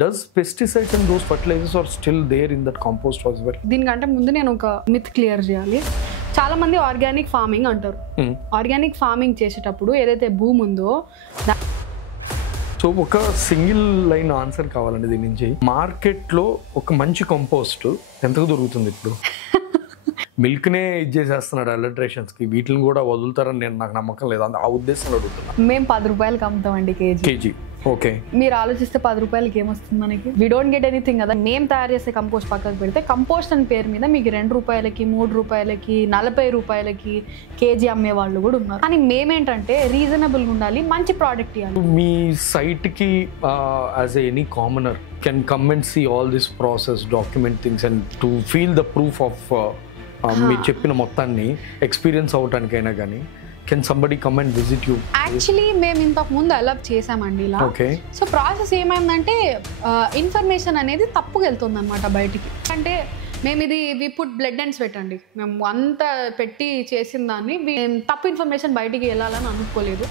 Does pesticides and those fertilizers are still there in that compost as well? దీనికంటే ముందు నేను ఒక myth clear చేయాలి. చాలా మంది ఆర్గానిక్ ఫార్మింగ్ అంటారు. ఆర్గానిక్ ఫార్మింగ్ చేసేటప్పుడు ఏదైతే భూమి ఉందో సో ఒక సింగిల్ లైన్ ఆన్సర్ కావాలండి దీని నుంచి. మార్కెట్లో ఒక మంచి కంపోస్ట్ ఎంతకు దొరుకుతుంది ఇప్పుడు? మిల్క్నే ఇది చేసేస్తున్నాడు అలట్రేషన్స్కి, వీటిని కూడా వదులుతారని నాకు నమ్మకం లేదు. ఆ ఉద్దేశంలో అడుగుతున్నా. మేము 10 రూపాయలకి అమ్ముతామండి కేజీ. ఓకే, మీరు ఆలోచిస్తే 10 రూపాయలకి ఏమొస్తుంది మనకి? వీ డోంట్ గెట్ ఎనీథింగ్ కదా. మేము తయారు చేసే కంపోస్ట్ పక్కకు పెడితే కంపోస్ట్ అని పేరు మీద మీకు 2 రూపాయలకి 3 రూపాయలకి 40 రూపాయలకి కేజీ అమ్మే వాళ్ళు కూడా ఉన్నారు. కానీ మేమేంటంటే రీజనబుల్గా ఉండాలి, మంచి ప్రోడక్ట్ ఇవ్వాలి. మీ సైట్కి as any commoner can come and see all this process, document things and to feel the proof of మీరు చెప్పిన మొత్తాన్ని ఎక్స్పీరియన్స్ అవటానికైనా కానీ can somebody come and visit you? Actually మేము ఇంతకు ముందు అలర్ట్ చేసామండి ఇలా. సో ప్రాసెస్ ఏమైందంటే ఇన్ఫర్మేషన్ అనేది తప్పుగా వెళ్తుంది అనమాట బయటికి. అంటే మేము ఇది we put blood and sweat అండి, మేము అంత పెట్టి చేసిన దాన్ని తప్పు ఇన్ఫర్మేషన్ బయటికి వెళ్ళాలని అనుకోలేదు.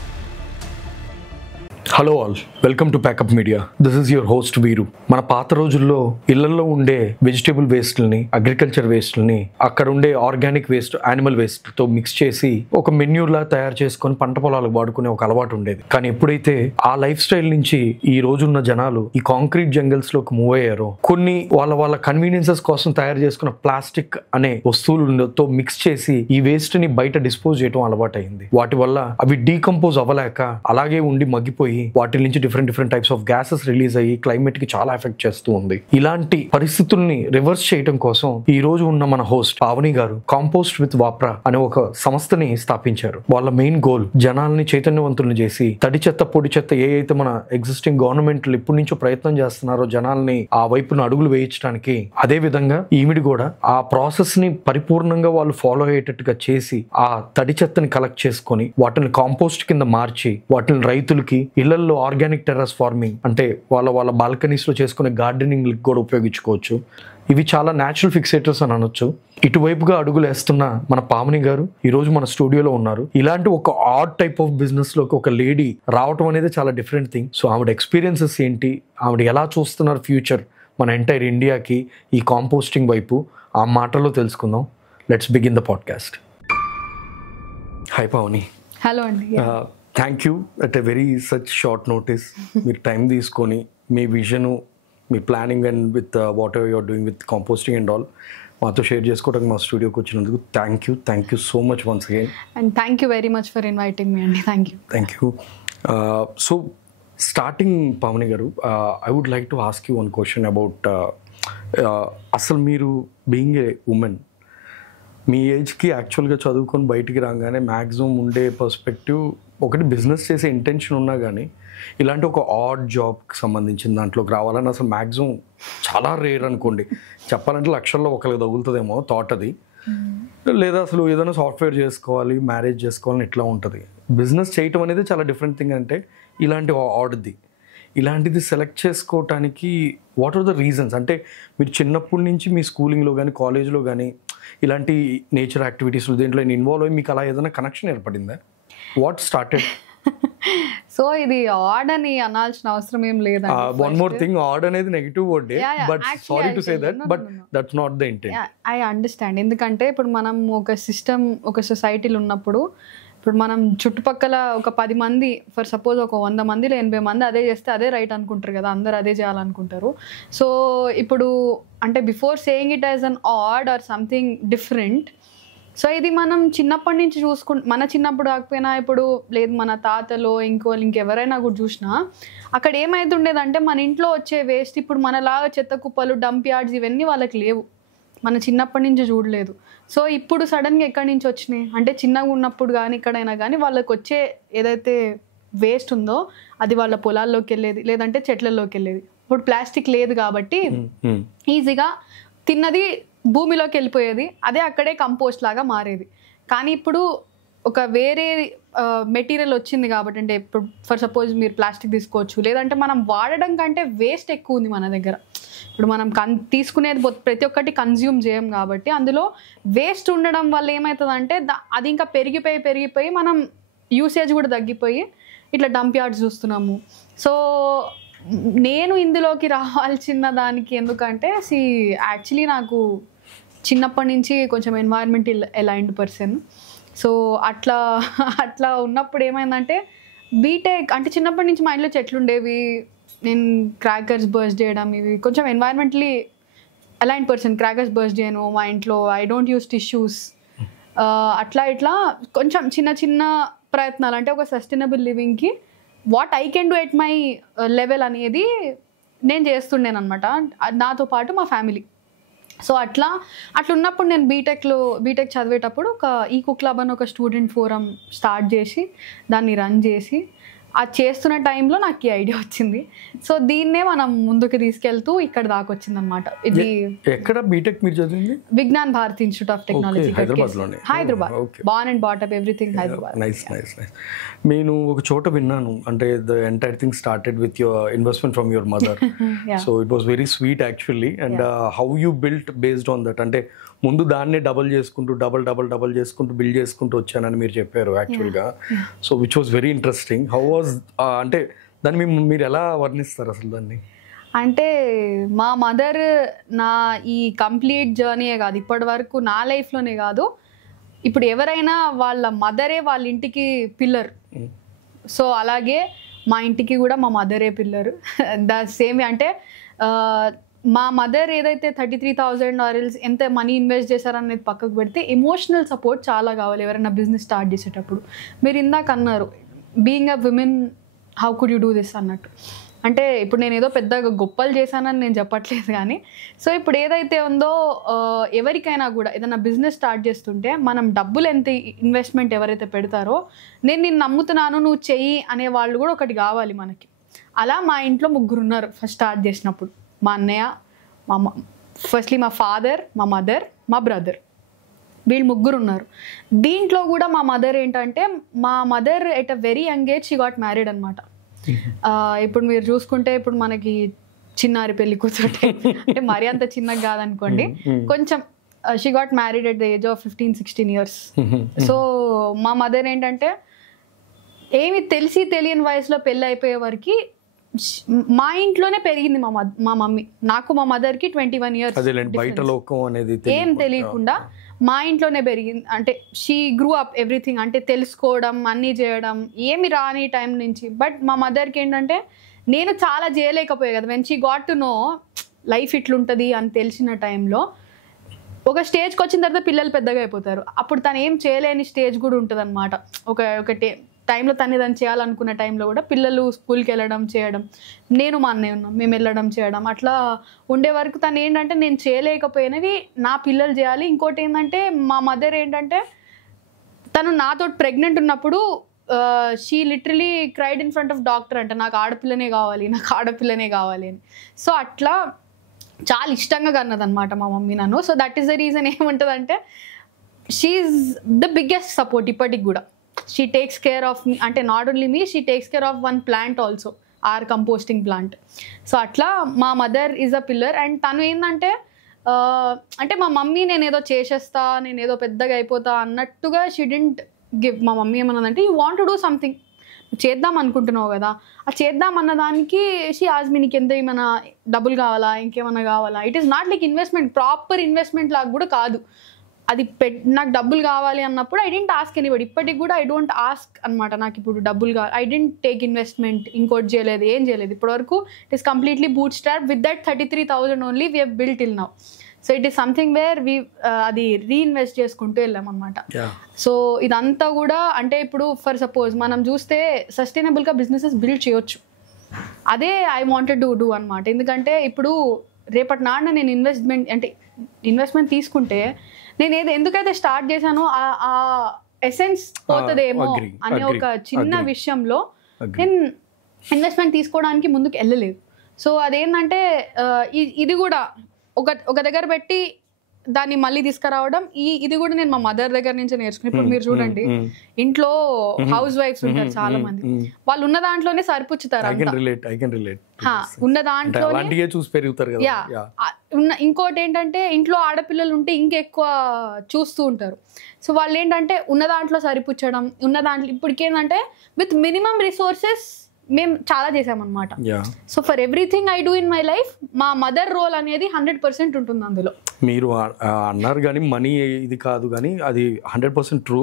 Hello all, welcome to Packup Media. This is your host Veeru. మన పాత రోజుల్లో ఇళ్లలో ఉండే వెజిటేబుల్ వేస్ట్లని, అగ్రికల్చర్ వేస్ట్లని, అక్కడ ఉండే ఆర్గానిక్ వేస్ట్, యానిమల్ వేస్ట్ తో మిక్స్ చేసి ఒక మెన్యూలా తయారు చేసుకొని పంట పొలాలకు వాడుకునే ఒక అలవాటు ఉండేది. కానీ ఎప్పుడైతే ఆ లైఫ్ స్టైల్ నుంచి ఈ రోజున్న జనాలు ఈ కాంక్రీట్ జంగల్స్ లోకి మూవ్ అయ్యారో, కొన్ని వాళ్ళ కన్వీనియన్సెస్ కోసం తయారు చేసుకున్న ప్లాస్టిక్ అనే వస్తువులతో మిక్స్ చేసి ఈ వేస్ట్ ని బయట డిస్పోజ్ చేయడం అలవాటు అయింది. వాటి వల్ల అవి డీకంపోజ్ అవ్వలేక అలాగే ఉండి మగ్గిపోయి వాటి నుంచి different types of gases release అయ్యి క్లైమేట్ కి చాలా ఎఫెక్ట్ చేస్తూ ఉంది. ఇలాంటి పరిస్థితుల్ని రివర్స్ చేయడం కోసం ఈ రోజు ఉన్న మన హోస్ట్ పావని గారు కాంపోస్ట్ విత్ వాప్రా అనే ఒక సంస్థని స్థాపించారు. వాళ్ళ మెయిన్ గోల్ జనాల్ని చైతన్యవంతుల్ని చేసి తడి చెత్త పొడి చెత్త ఏ అయితే మన ఎగ్జిస్టింగ్ గవర్నమెంట్లు ఇప్పటి నుంచో ప్రయత్నం చేస్తున్నారో జనాల్ని ఆ వైపున అడుగులు వేయించడానికి, అదే విధంగా ఈవిడి కూడా ఆ ప్రాసెస్ ని పరిపూర్ణంగా వాళ్ళు ఫాలో అయ్యేటట్టుగా చేసి ఆ తడి చెత్తని కలెక్ట్ చేసుకొని వాటిని కాంపోస్ట్ కింద మార్చి వాటిని రైతులకి ఇళ్లలో ఆర్గానిక్ టెర్రస్ ఫార్మింగ్ అంటే వాళ్ళ బాల్కనీస్ లో చేసుకునే గార్డెనింగ్ కూడా ఉపయోగించుకోవచ్చు. ఇవి చాలా న్యాచురల్ ఫిక్సేటర్స్ అని అనొచ్చు. ఇటువైపుగా అడుగులు వేస్తున్న మన పావని గారు ఈ రోజు మన స్టూడియోలో ఉన్నారు. ఇలాంటి ఒక ఆడ్ టైప్ ఆఫ్ బిజినెస్ లోకి ఒక లేడీ రావటం అనేది చాలా డిఫరెంట్ థింగ్. సో ఆవిడ ఎక్స్పీరియన్సెస్ ఏంటి, ఆవిడ ఎలా చూస్తున్నారు ఫ్యూచర్ మన ఎంటైర్ ఇండియాకి ఈ కాంపోస్టింగ్ వైపు, ఆ మాటలో తెలుసుకుందాం. Let's begin the podcast. Hi Pavani. Hello అండి. Thank you at a very such short notice మీరు టైం తీసుకొని మీ విజను, మీ planning and with whatever you're doing with composting and all మాతో షేర్ చేసుకోవడానికి మా స్టూడియోకి వచ్చినందుకు thank you so much once again. And thank you very much for inviting me అండి. Thank you. So starting Pavani garu, I would like to ask you one question about అసలు మీరు being a women, మీ ఏజ్కి యాక్చువల్గా చదువుకొని బయటికి రాగానే మ్యాక్సిమం ఉండే perspective ఒకటి బిజినెస్ చేసే ఇంటెన్షన్ ఉన్నా కానీ ఇలాంటి ఒక ఆడ్ జాబ్కి సంబంధించిన దాంట్లోకి రావాలని అసలు మ్యాక్సిమం చాలా రేర్ అనుకోండి. చెప్పాలంటే లక్షల్లో ఒకరికి తగులుతుందేమో థాట్ అది. లేదా అసలు ఏదైనా సాఫ్ట్వేర్ చేసుకోవాలి, మ్యారేజ్ చేసుకోవాలని ఇట్లా ఉంటుంది. బిజినెస్ చేయటం అనేది చాలా డిఫరెంట్ థింగ్. అంటే ఇలాంటి ఇలాంటిది సెలెక్ట్ చేసుకోవటానికి వాట్ ఆర్ ద రీజన్స్? అంటే మీరు చిన్నప్పటి నుంచి మీ స్కూలింగ్లో కానీ కాలేజ్లో కానీ ఇలాంటి నేచర్ యాక్టివిటీస్లో దేంట్లో ఇన్వాల్వ్ అయ్యి మీకు అలా ఏదైనా కనెక్షన్ ఏర్పడిందా? What started? సో ఇది ఆడ్ అని అనాల్సిన అవసరం ఏం లేదు. వన్ మోర్ థింగ్, ఆడ్ అనేది negative word, but sorry to say that, but that's not the intent. I understand. ఎందుకంటే ఇప్పుడు మనం ఒక సిస్టమ్, ఒక సొసైటీలో ఉన్నప్పుడు ఇప్పుడు మనం చుట్టుపక్కల ఒక 10 మంది, ఫర్ సపోజ్ ఒక 100 మందిలో 80 మంది అదే చేస్తే అదే రైట్ అనుకుంటారు కదా, అందరు అదే చేయాలనుకుంటారు. సో ఇప్పుడు అంటే before saying it as an add or something different, so ఇది మనం చిన్నప్పటి నుంచి మన చిన్నప్పుడు కాకపోయినా ఇప్పుడు లేదు మన తాతలో ఇంకెవరైనా కూడా చూసినా అక్కడ ఏమైతుండేదంటే మన ఇంట్లో వచ్చే వేస్ట్ ఇప్పుడు మనలాగా చెత్త కుప్పలు, డంప్ యార్డ్స్ ఇవన్నీ వాళ్ళకి లేవు, మన చిన్నప్పటి నుంచి చూడలేదు. సో ఇప్పుడు సడన్గా ఎక్కడి నుంచి వచ్చినాయి అంటే చిన్నగా ఉన్నప్పుడు కానీ ఎక్కడైనా కానీ వాళ్ళకి వచ్చే ఏదైతే వేస్ట్ ఉందో అది వాళ్ళ పొలాల్లోకి వెళ్ళేది, లేదంటే చెట్లలోకి వెళ్ళేది. ఇప్పుడు ప్లాస్టిక్ లేదు కాబట్టి ఈజీగా తిన్నది భూమిలోకి వెళ్ళిపోయేది, అదే అక్కడే కంపోస్ట్ లాగా మారేది. కానీ ఇప్పుడు ఒక వేరే మెటీరియల్ వచ్చింది కాబట్టి, అంటే ఇప్పుడు ఫర్ సపోజ్ మీరు ప్లాస్టిక్ తీసుకోవచ్చు, లేదంటే మనం వాడడం కంటే వేస్ట్ ఎక్కువ ఉంది మన దగ్గర. ఇప్పుడు మనం తీసుకునేది ప్రతి ఒక్కటి కన్జ్యూమ్ చేయం కాబట్టి అందులో వేస్ట్ ఉండడం వల్ల ఏమవుతుందంటే అది ఇంకా పెరిగిపోయి మనం యూసేజ్ కూడా తగ్గిపోయి ఇట్లా డంప్ యార్డ్స్ చూస్తున్నాము. సో నేను ఇందులోకి రావాల్సిన దానికి ఎందుకంటే యాక్చువల్లీ నాకు చిన్నప్పటి నుంచి కొంచెం ఎన్వైరన్మెంట్ అలైన్డ్ పర్సన్. సో అట్లా ఉన్నప్పుడు ఏమైందంటే బీటెక్ అంటే చిన్నప్పటి నుంచి మా ఇంట్లో చెట్లు ఉండేవి, నేను క్రాకర్స్ బర్స్ట్ చేయడం, ఇవి కొంచెం environmentally aligned person. Crackers burst చేయను మా ఇంట్లో, ఐ డోంట్ యూస్ టిష్యూస్. ఇట్లా కొంచెం చిన్న చిన్న ప్రయత్నాలు అంటే ఒక సస్టైనబుల్ లివింగ్కి what I can do at my level అనేది నేను చేస్తుండేను అనమాట, నాతో పాటు మా ఫ్యామిలీ. సో అట్లా ఉన్నప్పుడు నేను బీటెక్ చదివేటప్పుడు ఒక ఈకో క్లబ్ అని ఒక స్టూడెంట్ ఫోరం స్టార్ట్ చేసి దాన్ని రన్ చేసి అది చేస్తున్న టైంలో నాకు ఈ ఐడియా వచ్చింది. సో దీన్నే మనం ముందుకు తీసుకెళ్తూ ఇక్కడ దాకా వచ్చింది అనమాట. ఇది ఎక్కడ బీటెక్ మీరు చదివింది? Vignan Bharathi institute of technology, Hyderabad. Born and brought up everything Hyderabad. Nice. నేను ఒక చోట విన్నాను అంటే the entire thing started with your investment from your mother. So it was very sweet actually. And how you built based on that, అంటే ముందు దాన్నే double చేసుకుంటూ build చేసుకుంటూ వచ్చానని మీరు చెప్పారు యాక్చువల్గా. So which was very interesting. How was అంటే దాన్ని మీరు ఎలా వర్ణిస్తారు అసలు దాన్ని? అంటే మా మదర్ నా ఈ కంప్లీట్ జర్నీయే కాదు, ఇప్పటి వరకు నా లైఫ్లోనే కాదు, ఇప్పుడు ఎవరైనా వాళ్ళ మదరే వాళ్ళ ఇంటికి పిల్లర్. సో అలాగే మా ఇంటికి కూడా మా మదరే పిల్లర్. ద సేమ్ అంటే మా మదర్ ఏదైతే 33,000 ఆర్ఎల్స్ ఎంత మనీ ఇన్వెస్ట్ చేశారనేది పక్కకు పెడితే ఎమోషనల్ సపోర్ట్ చాలా కావాలి ఎవరైనా బిజినెస్ స్టార్ట్ చేసేటప్పుడు. మీరు ఇందాక అన్నారు being a women how could you do this అన్నట్టు. అంటే ఇప్పుడు నేను ఏదో పెద్దగా గొప్పలు చేశానని నేను చెప్పట్లేదు, కానీ సో ఇప్పుడు ఏదైతే ఉందో ఎవరికైనా కూడా ఏదైనా బిజినెస్ స్టార్ట్ చేస్తుంటే మనం డబ్బులు ఎంత ఇన్వెస్ట్మెంట్ ఎవరైతే పెడతారో నేను నమ్ముతున్నాను నువ్వు చెయ్యి అనే వాళ్ళు కూడా ఒకటి కావాలి మనకి. అలా మా ఇంట్లో 3 ఉన్నారు ఫస్ట్ స్టార్ట్ చేసినప్పుడు. మా అన్నయ్య, ఫస్ట్లీ మా ఫాదర్, మా మదర్, మా బ్రదర్, వీళ్ళు 3 ఉన్నారు. దీంట్లో కూడా మా మదర్ ఏంటంటే మా mother at a very young age she got married అనమాట. ఇప్పుడు మీరు చూసుకుంటే ఇప్పుడు మనకి చిన్నారి పెళ్లి కూతురు అంటే మరీ అంత చిన్నగా కాదనుకోండి, కొంచెం she got married at the age of 15-16 years. So మా మదర్ ఏంటంటే ఏమి తెలియని వయసులో పెళ్ళి అయిపోయే వరకు మా ఇంట్లోనే పెరిగింది మా మమ్మీ. నాకు మా మదర్కి 21 years ఏం తెలియకుండా మా ఇంట్లోనే పెరిగింది. అంటే షీ గ్రూ అప్ ఎవ్రీథింగ్, అంటే తెలుసుకోవడం అన్నీ చేయడం ఏమి రాని టైం నుంచి. బట్ మా మదర్కి ఏంటంటే నేను చాలా చేయలేకపోయే కదా, when she got to know life ఇట్లుంటుంది అని తెలిసిన టైంలో ఒక స్టేజ్కి వచ్చిన తర్వాత పిల్లలు పెద్దగా అయిపోతారు, అప్పుడు తను ఏం చేయలేని స్టేజ్ కూడా ఉంటుంది అనమాట. ఒకటి టైంలో తను చేయాలనుకున్న టైంలో కూడా పిల్లలు స్కూల్కి వెళ్ళడం చేయడం, నేను మా అన్నయ్య ఉన్నాం, మేము వెళ్ళడం చేయడం, అట్లా ఉండే వరకు తను ఏంటంటే నేను చేయలేకపోయినవి నా పిల్లలు చేయాలి. ఇంకోటి ఏంటంటే మా మదర్ ఏంటంటే తను నాతో ప్రెగ్నెంట్ ఉన్నప్పుడు she literally cried in front of doctor అంటే నాకు ఆడపిల్లనే కావాలి అని. సో అట్లా చాలా ఇష్టంగా కన్నదనమాట మా మమ్మీ నన్ను. So that is the reason ఏముంటుందంటే షీఈస్ ద బిగ్గెస్ట్ సపోర్ట్ ఇప్పటికి కూడా. She takes care of me, అంటే not only me, she takes care of one plant also, or composting plant. So అట్లా మా mother is a pillar. And తను ఏంటంటే అంటే మా మమ్మీ నేను ఏదో చేసేస్తా, నేను ఏదో పెద్దగా అయిపోతా అన్నట్టుగా షీ డింట్ గివ్. మా మమ్మీ ఏమన్నదంటే you want to do something, చేద్దాం అనుకుంటున్నావు కదా, ఆ చేద్దాం అన్న దానికి షీ ఆజ్ మీ నీకు ఎంత ఏమైనా డబ్బులు కావాలా, ఇంకేమైనా కావాలా. It is not like investment, proper investment లాగా కూడా కాదు అది. నాకు డబ్బులు కావాలి అన్నప్పుడు ఐ డెంట్ ఆస్క్ ఎనీబడి. ఇప్పటికి కూడా ఐ డోంట్ ఆస్క్ అనమాట, నాకు ఇప్పుడు డబ్బులు కావాలి, ఐ డెంట్ టేక్ ఇన్వెస్ట్మెంట్, ఇంకోటి చేయలేదు, ఏం చేయలేదు ఇప్పటివరకు. It is completely boot strap. With that 33,000 only we have built till now. So it is something where we అది రీఇన్వెస్ట్ చేసుకుంటూ వెళ్ళాం అనమాట. సో ఇదంతా కూడా అంటే ఇప్పుడు ఫర్ సపోజ్ మనం చూస్తే సస్టైనబుల్గా బిజినెసెస్ బిల్డ్ చేయొచ్చు, అదే ఐ వాంటెడ్ టు డూ అనమాట. ఎందుకంటే ఇప్పుడు రేపటి నాన్న నేను ఇన్వెస్ట్మెంట్ తీసుకుంటే నేను ఎందుకైతే స్టార్ట్ చేశానో ఆ ఎసెన్స్ పోతుందేమో అనే ఒక చిన్న విషయంలో నేను ఇన్వెస్ట్మెంట్ తీసుకోవడానికి ముందుకు వెళ్ళలేదు. సో అదేంటంటే ఇది కూడా ఒక దగ్గర పెట్టి దాన్ని మళ్ళీ తీసుకురావడం, ఇది కూడా నేను మా మదర్ దగ్గర నుంచి నేర్చుకుని. ఇప్పుడు మీరు చూడండి ఇంట్లో హౌస్ వైఫ్స్ ఉంటారు చాలా మంది, వాళ్ళు ఉన్న దాంట్లోనే సరిపుచ్చుతారు, ఉన్న దాంట్లో ఇంకోటి ఏంటంటే ఇంట్లో ఆడపిల్లలు ఉంటే ఇంకెక్కువ చూస్తూ ఉంటారు. సో వాళ్ళు ఏంటంటే ఉన్న దాంట్లో సరిపుచ్చడం, ఉన్న దాంట్లో ఇప్పటికేంటంటే విత్ మినిమం రిసోర్సెస్ మేము చాలా చేసామన్నమాట. Yeah so for everything I do in my life మా మదర్ రోల్ అనేది 100% ఉంటుంది అందులో. మీరు అన్నారు కానీ మనీ ఇది కాదు కానీ అది 100% ట్రూ.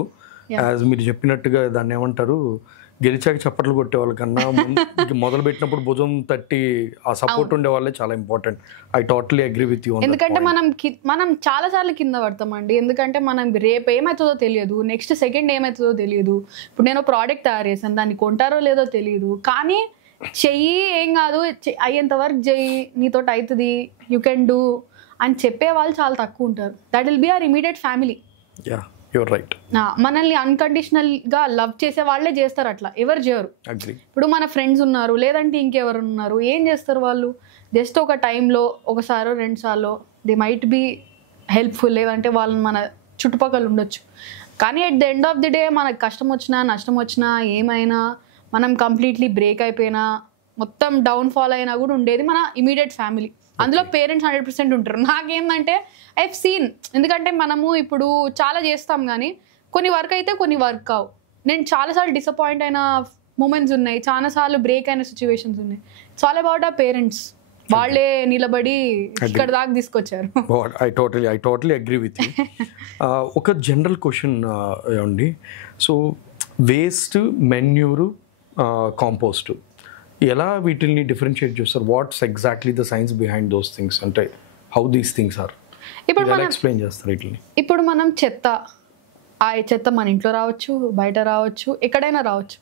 యాజ్ మీరు చెప్పినట్టుగా దాన్ని ఏమంటారు, గెలిచాక చప్పట్లు కొట్టే వాళ్ళకన్నా మొదలు పెట్టినప్పుడు భుజం తట్టి ఆ సపోర్ట్ ఉండే వాళ్ళే చాలా important. I totally agree with you. ఎందుకంటే మనం చాలా సార్లు కింద పడతామండి. ఎందుకంటే మనం రేపు ఏమవుతుందో తెలియదు, నెక్స్ట్ సెకండ్ ఏమవుతుందో తెలియదు. ఇప్పుడు నేను ప్రోడక్ట్ తయారు చేశాను, దాన్ని కొంటారో లేదో తెలియదు, కానీ చెయ్యి ఏం కాదు, అయ్యేంత వరకు చెయ్యి, నీతో అవుతుంది, యూ కెన్ డూ అని చెప్పే వాళ్ళు చాలా తక్కువ ఉంటారు. That will be our immediate family. Yeah you're right. మనల్ని అన్కండిషనల్ గా లవ్ చేసే వాళ్ళే చేస్తారు, అట్లా ఎవరు చేయరు. ఇప్పుడు మన ఫ్రెండ్స్ ఉన్నారు, లేదంటే ఇంకెవరు ఉన్నారు, ఏం చేస్తారు వాళ్ళు? జస్ట్ ఒక టైంలో ఒకసారో 2 సార్లు దే మైట్ బి హెల్ప్ఫుల్, లేదంటే వాళ్ళని మన చుట్టుపక్కల ఉండొచ్చు. కానీ at the end of the day మనకు కష్టం వచ్చినా నష్టం వచ్చినా ఏమైనా, మనం కంప్లీట్లీ బ్రేక్ అయిపోయినా, మొత్తం డౌన్ఫాల్ అయినా కూడా ఉండేది మన ఇమీడియట్ ఫ్యామిలీ. అందులో పేరెంట్స్ 100% ఉంటారు. నాకేంటంటే ఐ హెవ్ సీన్, ఎందుకంటే మనము ఇప్పుడు చాలా చేస్తాం కానీ కొన్ని వర్క్ అయితే కొన్ని వర్క్ కావు. నేను చాలాసార్లు డిసప్పాయింట్ అయిన మూమెంట్స్ ఉన్నాయి, చాలాసార్లు బ్రేక్ అయిన సిచ్యువేషన్స్ ఉన్నాయి. It's all about our parents. వాళ్ళే నిలబడి ఇక్కడ దాకా తీసుకొచ్చారు. I totally agree with you. ఒక జనరల్ క్వశ్చన్ అండి. సో వేస్ట్, మెన్యూరు, కాంపోస్ట్, ఎలా వీటిని డిఫరెన్షియేట్ చేస్తారు? What's exactly the science behind those things, అంటే హౌ దీస్ థింగ్స్ ఆర్, ఇప్పుడు మనం ఎక్స్ప్లెయిన్ చేస్తారు వీటిని? ఇప్పుడు మనం ఆ చెత్త మన ఇంట్లో రావచ్చు, బయట రావచ్చు, ఎక్కడైనా రావచ్చు.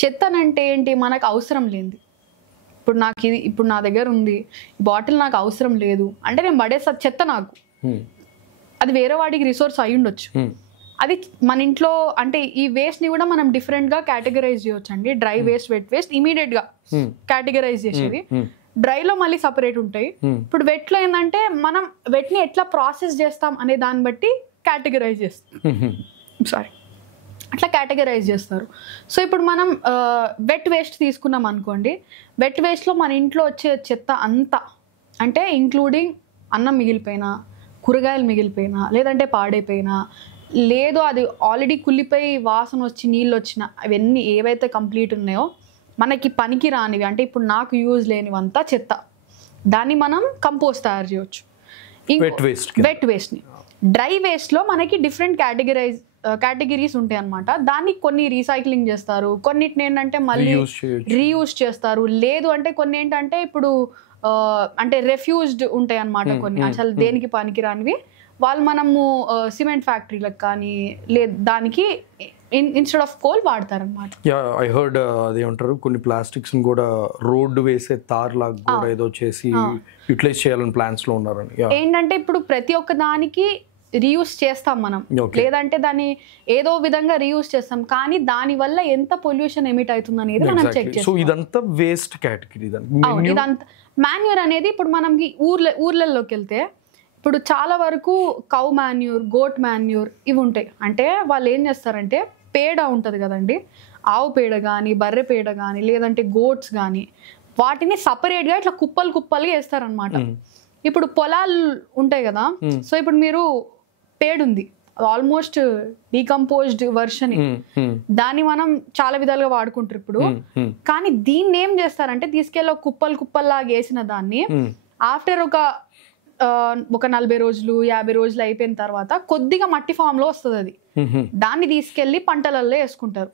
చెత్త అంటే ఏంటి? మనకు అవసరం లేనిది. ఇప్పుడు నా దగ్గర ఉంది బాటిల్, నాకు అవసరం లేదు అంటే నేను పడేసా చెత్త. నాకు అది వేరే వాడికి రిసోర్స్ అయి ఉండొచ్చు. అది మన ఇంట్లో అంటే ఈ వేస్ట్ ని కూడా మనం డిఫరెంట్ గా కేటగరైజ్ చేయొచ్చు అండి. Dry waste, wet waste immediate గా కేటగరైజ్ చేసేది. డ్రై లో మళ్ళీ సపరేట్ ఉంటాయి. ఇప్పుడు వెట్ లో ఏంటంటే మనం వెట్ ని ఎట్లా ప్రాసెస్ చేస్తాం అనే దాన్ని బట్టి కేటగరైజ్ చేస్తాం. సారీ, అట్లా కేటగరైజ్ చేస్తారు. సో ఇప్పుడు మనం వెట్ వేస్ట్ తీసుకున్నాం అనుకోండి. వెట్ వేస్ట్లో మన ఇంట్లో వచ్చే చెత్త అంతా, అంటే ఇంక్లూడింగ్ అన్నం మిగిలిపోయినా, కూరగాయలు మిగిలిపోయినా, లేదంటే పాడైపోయినా, లేదు అది ఆల్రెడీ కుళ్ళిపోయి వాసన వచ్చి నీళ్ళు వచ్చిన, అవన్నీ ఏవైతే కంప్లీట్ ఉన్నాయో మనకి పనికి రానివి, అంటే ఇప్పుడు నాకు యూజ్ లేనివంతా చెత్త, దాన్ని మనం కంపోస్ట్ తయారు చేయవచ్చు. వెట్ వేస్ట్ని. డ్రై వేస్ట్లో మనకి డిఫరెంట్ కేటగిరీస్ ఉంటాయి అన్నమాట. దాన్ని కొన్ని రీసైక్లింగ్ చేస్తారు, కొన్నిటిని ఏంటంటే మళ్ళీ రీయూజ్ చేస్తారు, లేదు అంటే కొన్ని ఏంటంటే ఇప్పుడు అంటే రెఫ్యూజ్డ్ ఉంటాయి అన్నమాట. కొన్ని అసలు దేనికి పనికిరానివి వాళ్ళు మనము సిమెంట్ ఫ్యాక్టరీలకు కానీ లేదు దానికి ఇన్స్టెడ్ ఆఫ్ కోల్ వాడతారనమాట. ఐ హర్డ్ అదేమంటారు, కొన్ని ప్లాస్టిక్స్ కూడా రోడ్డు వేసే తార్ లాగా కూడా ఏదో చేసి యూటిలైజ్ చేయాలని ప్లాన్స్ లో ఉన్నారని. ఏంటంటే ఇప్పుడు ప్రతి ఒక్క దానికి రీయూజ్ చేస్తాం మనం, లేదంటే దాన్ని ఏదో విధంగా రీయూజ్ చేస్తాం, కానీ దాని వల్ల ఎంత పొల్యూషన్ ఎమిట్ అవుతుంది అనేది మనం చెక్ చేస్తాం. సో ఇదంతా వేస్ట్ కేటగిరీ. ఇదంతా మాన్యూర్ అనేది ఇప్పుడు మనం ఊర్లలోకి వెళ్తే ఇప్పుడు చాలా వరకు కౌ మాన్యూర్, గోట్ మాన్యూర్ ఇవి ఉంటాయి. అంటే వాళ్ళు ఏం చేస్తారంటే పేడ ఉంటుంది కదండి, ఆవు పేడ కానీ, బర్రె పేడ కానీ, లేదంటే గోట్స్ కానీ, వాటిని సపరేట్గా ఇట్లా కుప్పలుగా వేస్తారనమాట. ఇప్పుడు పొలాలు ఉంటాయి కదా, సో ఇప్పుడు మీరు పేడుంది ఆల్మోస్ట్ డీకంపోజ్డ్ వర్షన్, దాన్ని మనం చాలా విధాలుగా వాడుకుంటారు ఇప్పుడు. కానీ దీన్ని ఏం చేస్తారంటే తీసుకెళ్ళి కుప్పల్లాగా వేసిన దాన్ని ఆఫ్టర్ ఒక 40 రోజులు 50 రోజులు అయిపోయిన తర్వాత కొద్దిగా మట్టి ఫామ్ లో వస్తుంది అది. దాన్ని తీసుకెళ్లి పంటలలో వేసుకుంటారు.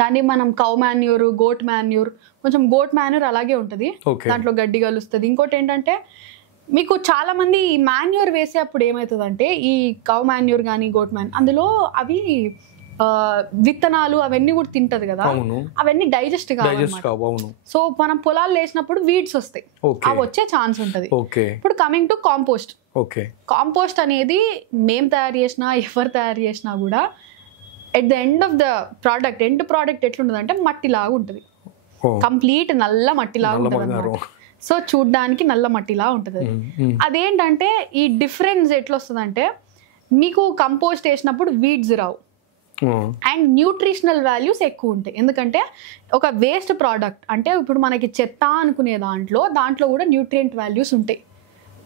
దాన్ని మనం కౌ మాన్యూర్, గోట్ మాన్యూర్, కొంచెం గోట్ మాన్యూర్ అలాగే ఉంటుంది, దాంట్లో గడ్డి కలుస్తుంది. ఇంకోటి ఏంటంటే మీకు చాలా మంది ఈ మాన్యూర్ వేసే అప్పుడు ఏమవుతుందంటే ఈ కౌ మాన్యూర్ కానీ గోట్ అందులో అవి విత్తనాలు అవన్నీ కూడా తింటది కదా, అవన్నీ డైజెస్ట్ కావు. సో మనం పొలాలు వేసినప్పుడు వీడ్స్ వస్తాయి, అవి వచ్చే ఛాన్స్ ఉంటది. ఇప్పుడు కమింగ్ టు కాంపోస్ట్. కాంపోస్ట్ అనేది మేము తయారు చేసినా ఎవరు తయారు చేసినా కూడా at the end of the product, end product ఎట్లుంటది అంటే మట్టి లాగా ఉంటది, కంప్లీట్ నల్ల మట్టి లాగా ఉంటది అన్నమాట. సో చూడ్డానికి నల్ల మట్టిలా ఉంటుంది. అదేంటంటే ఈ డిఫరెన్స్ ఎట్లా వస్తుందంటే మీకు కంపోస్ట్ వేసినప్పుడు weeds Rao and nutritional values ఎక్కువ ఉంటాయి. ఎందుకంటే ఒక వేస్ట్ ప్రోడక్ట్ అంటే ఇప్పుడు మనకి చెత్త అనుకునే దాంట్లో కూడా న్యూట్రియంట్ వాల్యూస్ ఉంటాయి.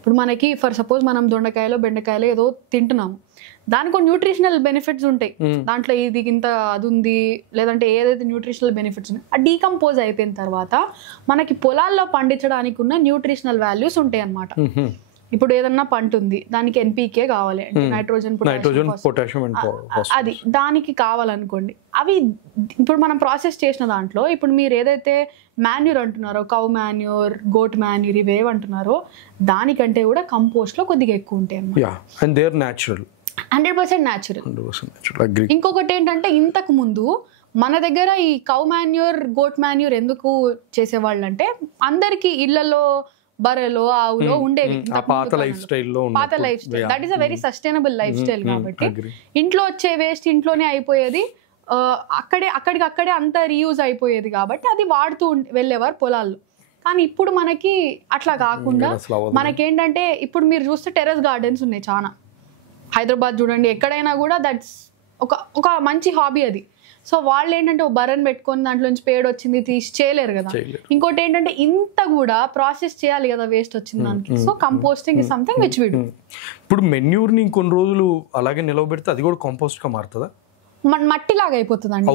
ఇప్పుడు మనకి ఫర్ సపోజ్ మనం దొండకాయలో బెండకాయలో ఏదో తింటున్నాము, దానికి కొన్ని న్యూట్రిషనల్ బెనిఫిట్స్ ఉంటాయి, దాంట్లో ఇది ఇంత అది ఉంది, లేదంటే ఏదైతే న్యూట్రిషనల్ బెనిఫిట్స్ ఉన్నాయి అది డీకంపోజ్ అయిపోయిన తర్వాత మనకి పొలాల్లో పండించడానికి ఉన్న న్యూట్రిషనల్ వాల్యూస్ ఉంటాయి అన్నమాట. ఇప్పుడు ఏదన్నా పంట ఉంది, దానికి ఎన్పీకే కావాలి, నైట్రోజన్ పొటాషియం, అది దానికి కావాలనుకోండి, అవి ఇప్పుడు మనం ప్రాసెస్ చేసిన దాంట్లో ఇప్పుడు మీరు ఏదైతే మాన్యూర్ అంటున్నారో, కౌ మాన్యూర్, గోట్ మాన్యూర్, ఇవేవి అంటున్నారో దానికంటే కూడా కంపోస్ట్ లో కొద్దిగా ఎక్కువ ఉంటాయి అన్నమాట. 100% న్యాచురల్. ఇంకొకటి ఏంటంటే, ఇంతకు ముందు మన దగ్గర ఈ కౌ మాన్యూర్, గోట్ మాన్యూర్ ఎందుకు చేసేవాళ్ళు అంటే, అందరికి ఇళ్లలో బర్రెలో ఆవులో ఉండేవి, పాత life style. That is a very sustainable life style. కాబట్టి ఇంట్లో వచ్చే వేస్ట్ ఇంట్లోనే అయిపోయేది, అక్కడికక్కడే అంత రీయూజ్ అయిపోయేది, కాబట్టి అది వాడుతూ వెళ్ళేవారు పొలాల్లో. కానీ ఇప్పుడు మనకి అట్లా కాకుండా మనకేంటంటే, ఇప్పుడు మీరు చూస్తే టెర్రస్ గార్డెన్స్ ఉన్నాయి చాలా. హైదరాబాద్ చూడండి, ఎక్కడైనా కూడా దట్స్ ఒక మంచి హాబీ అది. సో వాళ్ళు ఏంటంటే ఒక బర్రెని పెట్టుకొని దాంట్లోంచి పేడ వచ్చింది తీసి చేయలేరు కదా. ఇంకోటి ఏంటంటే, ఇంత కూడా ప్రాసెస్ చేయాలి కదా వేస్ట్ వచ్చిన దానికి. So composting is something which we do. ఇప్పుడు మెన్యూర్ని కొన్ని రోజులు అలాగే నిలవబెడితే అది కూడా కంపోస్ట్ గా మారుతుందా? మట్టి లాగా అయిపోతుందండి.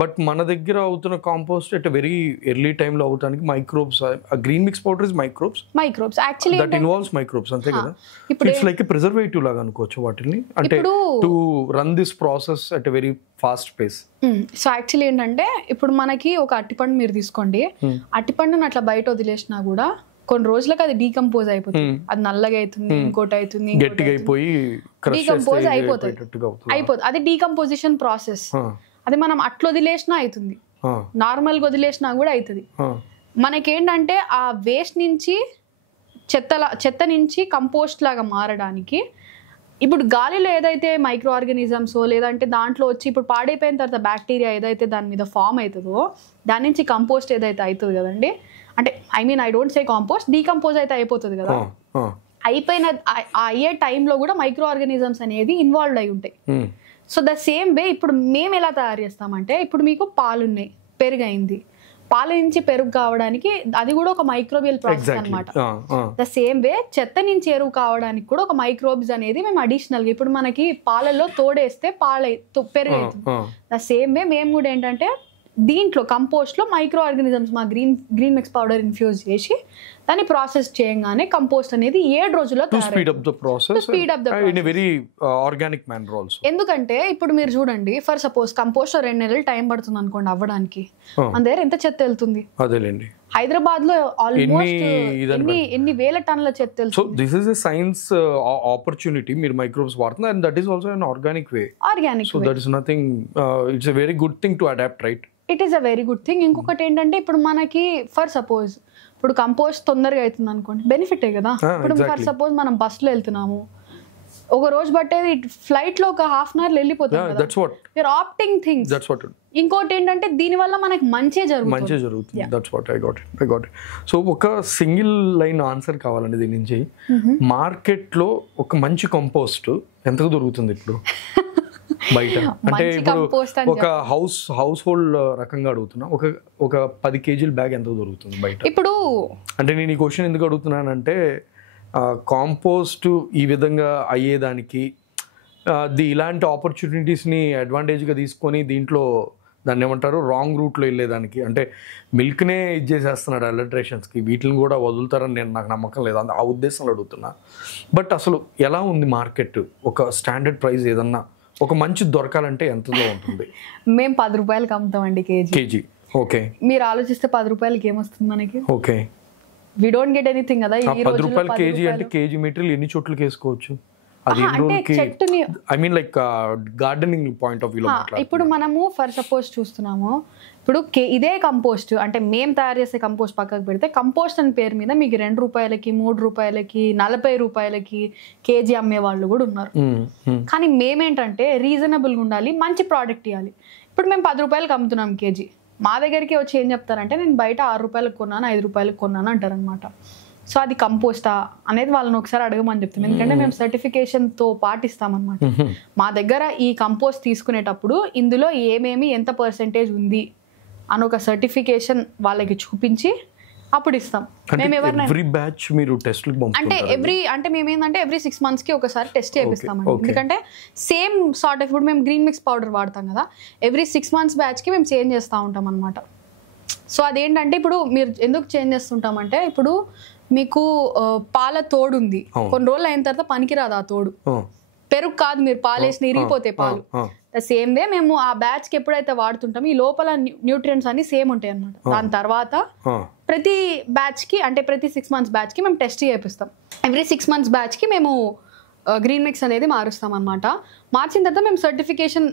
బట్ మన దగ్గర అవుతున్న compost at very early time లో అవడానికి microbes, green mix powder is microbes actually that involves microbes, అంతే కదా. ఇట్స్ లైక్ ఎ ప్రిజర్వేటివ్ లాగా అనుకోవచ్చు వాటిని, అంటే to run this process at a very fast pace. So actually ఏంటంటే, ఇప్పుడు మనకి ఒక అట్టిపండు మీరు తీసుకోండి, అట్టిపండుని అట్లా బయట వదిలేసినా కూడా కొన్ని రోజులకు అది డీకంపోజ్ అయిపోతుంది, అది నల్లగా అవుతుంది, ఇంకోటి అవుతుంది, డీకంపోజ్ అయిపోతుంది. అది డీకంపోజిషన్ ప్రాసెస్. అది మనం అట్లా వదిలేసినా అవుతుంది, నార్మల్గా వదిలేసినా కూడా అవుతుంది. మనకేంటంటే ఆ వేస్ట్ నుంచి చెత్త నుంచి కంపోస్ట్ లాగా మారడానికి ఇప్పుడు గాలిలో ఏదైతే మైక్రో ఆర్గానిజమ్స్ లేదంటే దాంట్లో వచ్చి ఇప్పుడు పాడైపోయిన తర్వాత బ్యాక్టీరియా ఏదైతే దాని మీద ఫామ్ అవుతుందో దాని నుంచి కంపోస్ట్ ఏదైతే అవుతుంది కదండి, అంటే I don't say compost, decompose అయితే అయిపోతుంది కదా. అయిపోయిన అయ్యే టైంలో కూడా మైక్రో ఆర్గానిజమ్స్ అనేది ఇన్వాల్వ్ అయి ఉంటాయి. సో ద సేమ్ వే ఇప్పుడు మేము ఎలా తయారు చేస్తామంటే, ఇప్పుడు మీకు పాలు ఉన్నాయి, పెరుగు అయింది, పాల నుంచి పెరుగు కావడానికి అది కూడా ఒక మైక్రోబియల్ ప్రాసెస్ అనమాట. ద సేమ్ వే చెత్త నుంచి ఎరువు కావడానికి కూడా ఒక మైక్రోబ్స్ అనేది మేము అడిషనల్ గా, ఇప్పుడు మనకి పాలల్లో తోడేస్తే పెరుగు అవుతుంది. ద సేమ్ వే మేము కూడా ఏంటంటే దీంట్లో కంపోస్ట్ లో మైక్రో ఆర్గానిజమ్స్ మా గ్రీన్ మిక్స్ పౌడర్ ఇన్ఫ్యూజ్ చేసి దాన్ని ప్రాసెస్ చేయగానే కంపోస్ట్ అనేది 7 రోజుల్లో ఎందుకంటే ఇప్పుడు మీరు చూడండి, ఫర్ సపోజ్ కంపోస్ట్ 2 నెలలు టైం పడుతుంది అనుకోండి అవ్వడానికి, మన దగ్గర ఎంత చెత్త వెళ్తుంది. హైదరాబాద్ లో ఆల్మోస్ట్ ఎన్ని వేల టన్నుల చెత్త వెళ్తుంది. So this is a science opportunity, మీరు మైక్రోబ్స్ వాడుతున్నారు, and that is also an organic way. So that is nothing, it's a very good thing to adapt, right? It is a very good thing. ఇంకొకటి ఏంటంటే, ఇప్పుడు మనకి for suppose ఇప్పుడు compost తొందరగా అవుతుంది అనుకోండి, బెనిఫిటే కదా. ఇప్పుడు ఫర్ సపోజ్ మనం బస్సులో వెళ్తున్నాము, ఒక రోజు బట్టేది ఫ్లైట్ లో ఒక హాఫ్ అన్ అవర్ వెళ్ళిపోతుంది. Opting things. ఇంకోటి ఏంటంటే దీని వల్ల మనకి మంచి జరుగుతుంది. That's what I got it. So ఒక సింగిల్ లైన్ ఆన్సర్ కావాలండి దీని నుంచి. మార్కెట్ లో ఒక మంచి కంపోస్ట్ ఎంతకు దొరుకుతుంది ఇప్పుడు బయట? అంటే ఇప్పుడు ఒక హౌస్ హోల్డ్ రకంగా అడుగుతున్నా, ఒక 10 kg బ్యాగ్ ఎంత దొరుకుతుంది బయట ఇప్పుడు? అంటే నేను ఈ క్వశ్చన్ ఎందుకు అడుగుతున్నానంటే, కాంపోస్ట్ ఈ విధంగా అయ్యేదానికి ఇలాంటి ఆపర్చునిటీస్ని అడ్వాంటేజ్గా తీసుకొని దీంట్లో దాన్ని ఏమంటారు రాంగ్ రూట్లో వెళ్ళేదానికి, అంటే మిల్క్నే ఇది చేసేస్తున్నాడు అలట్రేషన్స్కి, వీటిని కూడా వదులుతారని నాకు నమ్మకం లేదు, ఆ ఉద్దేశంలో అడుగుతున్నా. బట్ అసలు ఎలా ఉంది మార్కెట్? ఒక స్టాండర్డ్ ప్రైస్ ఏదన్నా ఒక మంచి దొరకాలంటే ఎంతలో ఉంటుంది? మేము 10 రూపాయలకి అమ్ముతామండి కేజీ. ఓకే, మీరు ఆలోచిస్తే 10 రూపాయలకి ఏమొస్తుంది మనకి? Okay, we don't get anything కదా. 10 రూపాయలు కేజీ అంటే కేజీ మెటీరియల్ ఎన్ని చోట్లకి వేసుకోవచ్చు? అది I mean like gardening point of వ్యూలో ఇప్పుడు మనము ఫర్ సపోజ్ చూస్తున్నాము, ఇప్పుడు ఇదే కంపోస్ట్ అంటే మేము తయారు చేసే కంపోస్ట్ పక్కకు పెడితే, కంపోస్ట్ అని పేరు మీద మీకు 2 రూపాయలకి 3 రూపాయలకి 40 రూపాయలకి కేజీ అమ్మే వాళ్ళు కూడా ఉన్నారు. కానీ మేమేంటంటే రీజనబుల్గా ఉండాలి, మంచి ప్రోడక్ట్ ఇవ్వాలి. ఇప్పుడు మేము 10 రూపాయలకి అమ్ముతున్నాం కేజీ, మా దగ్గరికి వచ్చి ఏం చెప్తారంటే నేను బయట 6 రూపాయలకు కొన్నాను 5 రూపాయలకు కొన్నాను అంటారనమాట. సో అది కంపోస్టా అనేది వాళ్ళని ఒకసారి అడగమని చెప్తాం, ఎందుకంటే మేము సర్టిఫికేషన్తో పాటిస్తామన్నమాట. మా దగ్గర ఈ కంపోస్ట్ తీసుకునేటప్పుడు ఇందులో ఏమేమి ఎంత పర్సెంటేజ్ ఉంది అని ఒక సర్టిఫికేషన్ వాళ్ళకి చూపించి అప్పుడు ఇస్తాం. మేము ఎవరైనా ఎవ్రీ బ్యాచ్ మీరు టెస్ట్లకు అంటే మేము ఏంటంటే ఎవ్రీ 6 months కి ఒకసారి టెస్ట్ చేపిస్తామండి. ఎందుకంటే సేమ్ సార్ట్ ఆఫ్ ఇప్పుడు మేము గ్రీన్ మిక్స్ పౌడర్ వాడతాం కదా, ఎవ్రీ 6 months బ్యాచ్ కి మేము చేంజ్ చేస్తూ ఉంటాం అనమాట. సో అదేంటంటే ఇప్పుడు మీరు ఎందుకు చేంజ్ చేస్తుంటామంటే, ఇప్పుడు మీకు పాల తోడు ఉంది, కొన్ని రోజులు అయిన తర్వాత పనికిరాదు ఆ తోడు, పెరుగు కాదు మీరు పాలేసిన ఇరిగిపోతాయి పాలు. సేమ్ వే మేము ఆ బ్యాచ్ కి ఎప్పుడైతే వాడుతుంటామో ఈ లోపల న్యూట్రియంట్స్ అన్ని సేమ్ ఉంటాయి అనమాట. దాని తర్వాత ప్రతి బ్యాచ్ కి అంటే ప్రతి 6 months బ్యాచ్ కి మేము టెస్ట్ చేపిస్తాం. ఎవ్రీ 6 months బ్యాచ్ కి మేము గ్రీన్ మిక్స్ అనేది మారుస్తాం అనమాట. మార్చిన తర్వాత మేము సర్టిఫికేషన్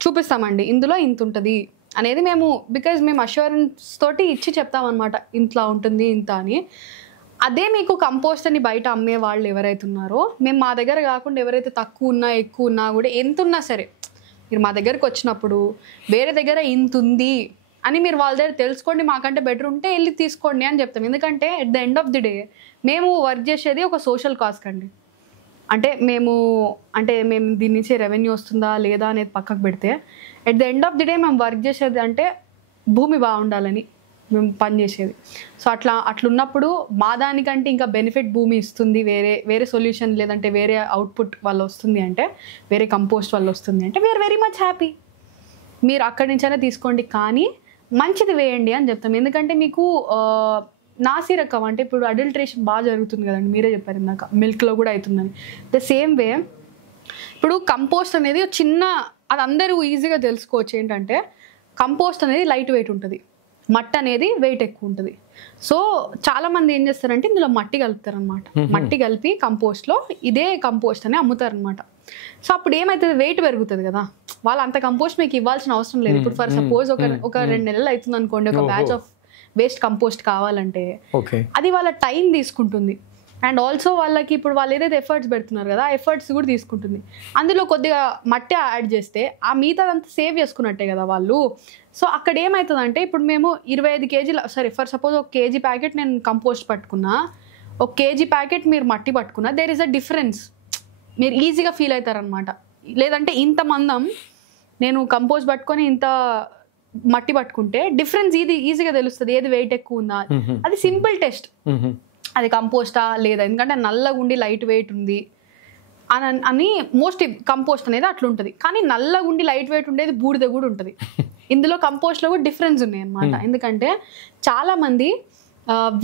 చూపిస్తామండి, ఇందులో ఇంత ఉంటుంది అనేది మేము, బికాజ్ మేము అష్యూరెన్స్ తోటి ఇచ్చి చెప్తాం అనమాట, ఇంట్లో ఉంటుంది ఇంత అని. అదే మీకు కంపోస్ట్ అని బయట అమ్మే వాళ్ళు ఎవరైతే ఉన్నారో, మేము మా దగ్గర కాకుండా ఎవరైతే తక్కువ ఉన్నా ఎక్కువ ఉన్నా కూడా ఎంత ఉన్నా సరే మీరు మా దగ్గరకు వచ్చినప్పుడు వేరే దగ్గర ఇంత ఉంది అని మీరు వాళ్ళ దగ్గర తెలుసుకోండి, మాకంటే బెటర్ ఉంటే వెళ్ళి తీసుకోండి అని చెప్తాం. ఎందుకంటే at the end of the day మేము వర్క్ చేసేది ఒక సోషల్ కాజ్ కండి. అంటే మేము దీని నుంచి రెవెన్యూ వస్తుందా లేదా అనేది పక్కకు పెడితే, at the end of the day మేము వర్క్ చేసేది అంటే భూమి బాగుండాలని మేము పనిచేసేది. సో అట్లున్నప్పుడు మా దానికంటే ఇంకా బెనిఫిట్ భూమి ఇస్తుంది, వేరే సొల్యూషన్ లేదంటే వేరే అవుట్పుట్ వల్ల వస్తుంది అంటే, వేరే కంపోస్ట్ వల్ల వస్తుంది అంటే వీఆర్ వెరీ మచ్ హ్యాపీ. మీరు అక్కడి నుంచైనా తీసుకోండి కానీ మంచిది వేయండి అని చెప్తాం. ఎందుకంటే మీకు నాసి రకం అంటే ఇప్పుడు అడల్ట్రేషన్ బాగా జరుగుతుంది కదండి, మీరే చెప్పారు ఇందాక మిల్క్లో కూడా అవుతుందని. ద సేమ్ వే ఇప్పుడు కంపోస్ట్ అనేది అది అందరూ ఈజీగా తెలుసుకోవచ్చు. ఏంటంటే కంపోస్ట్ అనేది లైట్ వెయిట్ ఉంటుంది, మట్టి అనేది వెయిట్ ఎక్కువ ఉంటుంది. సో చాలా మంది ఏం చేస్తారంటే ఇందులో మట్టి కలుపుతారు అనమాట. మట్టి కలిపి కంపోస్ట్లో ఇదే కంపోస్ట్ అని అమ్ముతారు అనమాట. సో అప్పుడు ఏమవుతుంది, వెయిట్ పెరుగుతుంది కదా, వాళ్ళు అంత కంపోస్ట్ మీకు ఇవ్వాల్సిన అవసరం లేదు. ఇప్పుడు ఫర్ సపోజ్ ఒక 2 నెలలు అవుతుంది అనుకోండి, ఒక బ్యాచ్ ఆఫ్ వేస్ట్ కంపోస్ట్ కావాలంటే అది వాళ్ళ టైం తీసుకుంటుంది. అండ్ ఆల్సో వాళ్ళకి ఇప్పుడు వాళ్ళు ఏదైతే ఎఫర్ట్స్ పెడుతున్నారు కదా, ఎఫర్ట్స్ కూడా తీసుకుంటుంది. అందులో కొద్దిగా మట్టి యాడ్ చేస్తే ఆ మిగతాదంతా సేవ్ చేసుకున్నట్టే కదా వాళ్ళు. సో అక్కడ ఏమవుతుందంటే ఇప్పుడు మేము 25 kg సరే ఫర్ సపోజ్ 1 kg ప్యాకెట్ నేను కంపోస్ట్ పట్టుకున్నా, 1 kg ప్యాకెట్ మీరు మట్టి పట్టుకున్నా, దేర్ ఇస్ అ డిఫరెన్స్. మీరు ఈజీగా ఫీల్ అవుతారనమాట. లేదంటే ఇంత మందం నేను కంపోస్ట్ పట్టుకొని ఇంత మట్టి పట్టుకుంటే డిఫరెన్స్ ఇది ఈజీగా తెలుస్తుంది, ఏది వెయిట్ ఎక్కువ ఉందా. అది సింపుల్ టెస్ట్, అది కంపోస్టా లేదా, ఎందుకంటే నల్లగా ఉండి లైట్ వెయిట్ ఉంది అని మోస్ట్లీ కంపోస్ట్ అనేది అట్లా ఉంటుంది. కానీ నల్లగా ఉండి లైట్ వెయిట్ ఉండేది బూడిద కూడా ఉంటుంది. ఇందులో కంపోస్ట్లో కూడా డిఫరెన్స్ ఉన్నాయి అనమాట. ఎందుకంటే చాలా మంది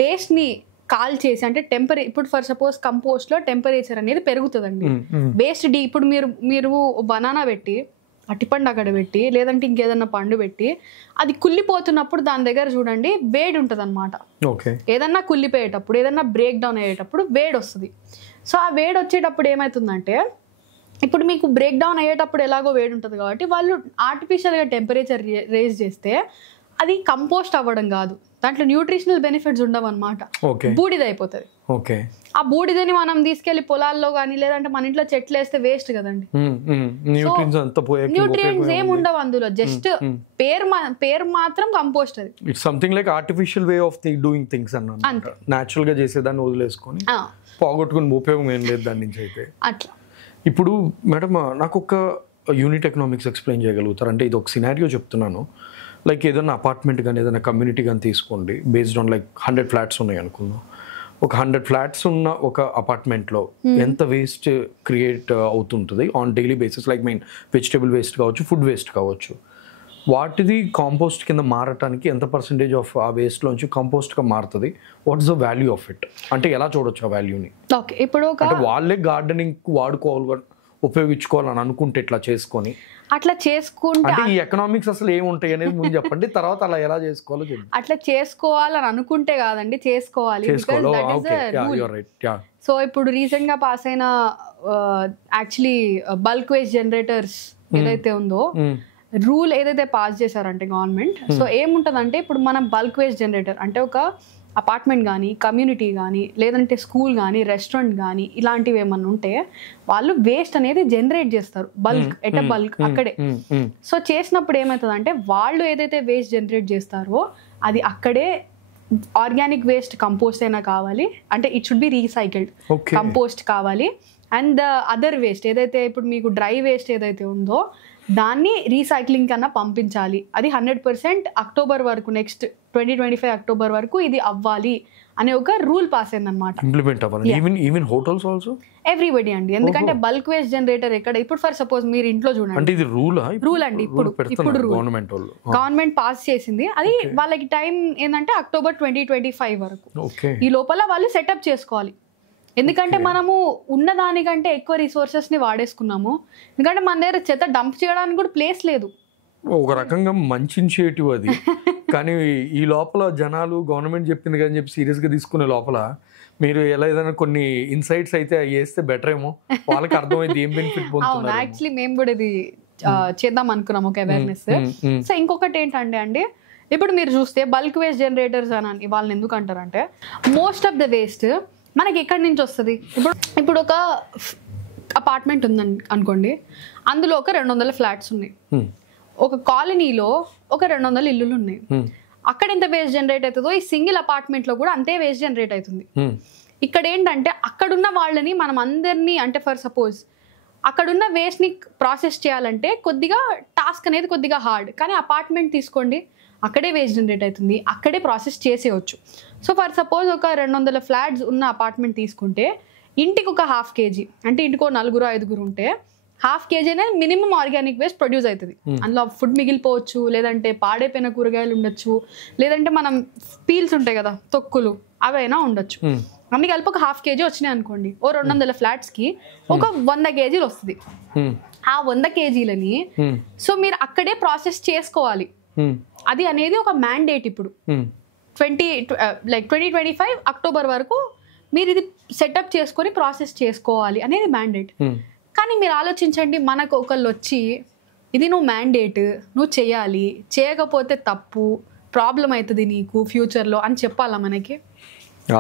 వేస్ట్ని కాల్ చేసి అంటే ఇప్పుడు ఫర్ సపోజ్ కంపోస్ట్లో టెంపరేచర్ అనేది పెరుగుతుందండి. వేస్ట్ ఇప్పుడు మీరు బనానా పెట్టి అట్టిపండు అక్కడ పెట్టి లేదంటే ఇంకేదన్నా పండు పెట్టి అది కుళ్ళిపోతున్నప్పుడు దాని దగ్గర చూడండి వేడి ఉంటుంది అనమాట. ఏదన్నా కుళ్ళిపోయేటప్పుడు ఏదన్నా బ్రేక్ డౌన్ అయ్యేటప్పుడు వేడి వస్తుంది. సో ఆ వేడి వచ్చేటప్పుడు ఏమవుతుందంటే, ఇప్పుడు మీకు బ్రేక్ డౌన్ అయ్యేటప్పుడు ఎలాగో వేడి ఉంటుంది కాబట్టి వాళ్ళు ఆర్టిఫిషియల్గా టెంపరేచర్ రేజ్ చేస్తే అది కంపోస్ట్ అవ్వడం కాదు, దాంట్లో న్యూట్రిషనల్ బెనిఫిట్స్ ఉండవు అనమాట, బూడిద అయిపోతుంది. ఆ బూడిదని మనం తీసుకెళ్లి పొలాల్లో కానీ లేదంటే మన ఇంట్లో చెట్లు వేస్తే వేస్ట్ కదండి. న్యూట్రియంట్స్ ఏం ఉండవు అందులో, జస్ట్ పేరు మాత్రం కంపోస్ట్. అది it's something like artificial way of doing things అన్నమాట. నేచురల్ గా చేసేదాన్ని వదిలేసుకొని పోగొట్టుకుని ఉపయోగం ఏం లేదు దాని నుంచి అయితే. అట్లా ఇప్పుడు మేడం నాకు ఒక యూనిట్ ఎకనామిక్స్ ఎక్స్ప్లెయిన్ చేయగలుగుతారు? అంటే ఇది ఒక సినారియో చెప్తున్నాను, లైక్ ఏదైనా అపార్ట్మెంట్ కానీ ఏదైనా కమ్యూనిటీ కానీ తీసుకోండి, బేస్డ్ ఆన్ లైక్ 100 flats ఉన్నాయి అనుకుందాం. ఒక 100 flats ఉన్న ఒక అపార్ట్మెంట్లో ఎంత వేస్ట్ క్రియేట్ అవుతుంటుంది on daily basis, like main vegetable waste కావచ్చు, ఫుడ్ వేస్ట్ కావచ్చు, వాటిది కాంపోస్ట్ కింద మారటానికి ఎంత పర్సెంటేజ్ ఆఫ్ ఆ వేస్ట్లోంచి కంపోస్ట్గా మారుతుంది? What's the value of it? అంటే ఎలా చూడొచ్చు ఆ వాల్యూని? ఓకే, ఇప్పుడు వాళ్ళే గార్డెనింగ్ ఉపయోగించుకోవాలని అనుకుంటే ఇట్లా చేసుకొని అట్లా చేసుకుంటే ఈ ఎకనామిక్స్ అసలు ఏముంటాయి అనేది ముందు చెప్పండి, తర్వాత అలా ఎలా చేసుకోవాలో చెప్పండి. అట్లా చేసుకోవాలని అనుకుంటే కాదండి, చేసుకోవాలి. సో ఇప్పుడు రీసెంట్ గా పాస్ అయిన యాక్చువల్లీ బల్క్ వేస్ట్ జనరేటర్స్ ఏదైతే ఉందో రూల్ ఏదైతే పాస్ చేశారంటే గవర్నమెంట్, సో ఏముంటదంటే ఇప్పుడు మనం బల్క్ వేస్ట్ జనరేటర్ అంటే ఒక అపార్ట్మెంట్ కానీ కమ్యూనిటీ కానీ లేదంటే స్కూల్ కానీ రెస్టారెంట్ కానీ ఇలాంటివి ఏమన్నా ఉంటే వాళ్ళు వేస్ట్ అనేది జనరేట్ చేస్తారు బల్క్ అక్కడే. సో చేసినప్పుడు ఏమవుతుందంటే వాళ్ళు ఏదైతే వేస్ట్ జనరేట్ చేస్తారో అది అక్కడే ఆర్గానిక్ వేస్ట్ కంపోస్ట్ అయినా కావాలి, అంటే it should be recycled compost కావాలి. అండ్ ద అదర్ వేస్ట్ ఏదైతే ఇప్పుడు మీకు డ్రై వేస్ట్ ఏదైతే ఉందో దాన్ని రీసైక్లింగ్ కన్నా పంపించాలి. అది 100% అక్టోబర్ వరకు, నెక్స్ట్ 2025 అక్టోబర్ వరకు ఇది అవ్వాలి అనే ఒక రూల్ పాస్ అయిందనమాట. ఇంప్లిమెంట్ అవ్వాలి. ఈవెన్ హోటల్స్ ఆల్సో ఎవ్రీబడి అండి. ఎందుకంటే బల్క్ వేస్ట్ జనరేటర్ ఎక్కడ ఇప్పుడు ఫర్ సపోజ్ మీరు ఇంట్లో చూడండి, అంటే ఇది రూల్ అండి. ఇప్పుడు గవర్నమెంట్ పాస్ చేసింది. అది వాళ్ళకి టైం ఏంటంటే అక్టోబర్ 2025 వరకు. ఈ లోపల వాళ్ళు సెటప్ చేసుకోవాలి. ఎందుకంటే మనము ఉన్న దానికంటే ఎక్కువ రిసోర్సెస్ ని వాడేసుకున్నాము. ఎందుకంటే మన దగ్గర చెత్త డంప్ చేయడానికి కూడా ప్లేస్ లేదు. ఒక రకంగా మంచి ఇనిషియేటివ్ అది. కానీ ఈ లోపల జనాలు గవర్నమెంట్ చెప్పింది కానీ చెప్పి సీరియస్ గా తీసుకునే లోపల మీరు ఎలా ఏదైనా కొన్ని ఇన్సైట్స్ అయితే వేస్తే బెటర్ ఏమో, వాళ్ళకి అర్థమైంది ఏం బెనిఫిట్ పొందుతున్నారు. యాక్చువల్లీ మేము కూడా ఇది చేద్దాం అనుకున్నాం, ఒక అవేర్నెస్. సో ఇంకొకటి ఏంటంటే అండి, ఇప్పుడు మీరు చూస్తే బల్క్ వేస్ట్ జనరేటర్స్ అని వాళ్ళని ఎందుకు అంటారంటే, మోస్ట్ ఆఫ్ ద వేస్ట్ మనకి ఎక్కడి నుంచి వస్తుంది. ఇప్పుడు ఒక అపార్ట్మెంట్ ఉందని అనుకోండి, అందులో ఒక 200 ఫ్లాట్స్ ఉన్నాయి. ఒక కాలనీలో ఒక 200 ఇల్లులు ఉన్నాయి. అక్కడ ఎంత వేస్ట్ జనరేట్ అవుతుందో ఈ సింగిల్ అపార్ట్మెంట్ లో కూడా అంతే వేస్ట్ జనరేట్ అవుతుంది. ఇక్కడ ఏంటంటే అక్కడున్న వాళ్ళని మనం అందరినీ, అంటే ఫర్ సపోజ్ అక్కడున్న వేస్ట్ ని ప్రాసెస్ చేయాలంటే కొద్దిగా టాస్క్ అనేది కొద్దిగా హార్డ్. కానీ అపార్ట్మెంట్ తీసుకోండి, అక్కడే వేస్ట్ జనరేట్ అవుతుంది, అక్కడే ప్రాసెస్ చేసేయచ్చు. సో ఫర్ సపోజ్ ఒక 200 ఫ్లాట్స్ ఉన్న అపార్ట్మెంట్ తీసుకుంటే ఇంటికి ఒక 1/2 kg, అంటే ఇంటికి 4-5 ఉంటే 1/2 kg అనేది మినిమం ఆర్గానిక్ వేస్ట్ ప్రొడ్యూస్ అవుతుంది. అందులో ఫుడ్ మిగిలిపోవచ్చు, లేదంటే పాడైపోయిన కూరగాయలు ఉండొచ్చు, లేదంటే మనం పీల్స్ ఉంటాయి కదా తొక్కులు, అవైనా ఉండొచ్చు. అన్ని కలిపి ఒక 1/2 kg వచ్చినాయి అనుకోండి, 200 ఫ్లాట్స్ కి ఒక 100 kg వస్తుంది. ఆ 100 kgలని సో మీరు అక్కడే ప్రాసెస్ చేసుకోవాలి. అది అనేది ఒక మ్యాండేట్. ఇప్పుడు 2025 అక్టోబర్ వరకు మీరు ఇది సెటప్ చేసుకొని ప్రాసెస్ చేసుకోవాలి అనేది మ్యాండేట్. కానీ మీరు ఆలోచించండి, మనకు ఒకళ్ళు వచ్చి ఇది నువ్వు మ్యాండేట్, నువ్వు చేయాలి, చేయకపోతే తప్పు, ప్రాబ్లం అవుతుంది నీకు ఫ్యూచర్లో అని చెప్పాలా మనకి?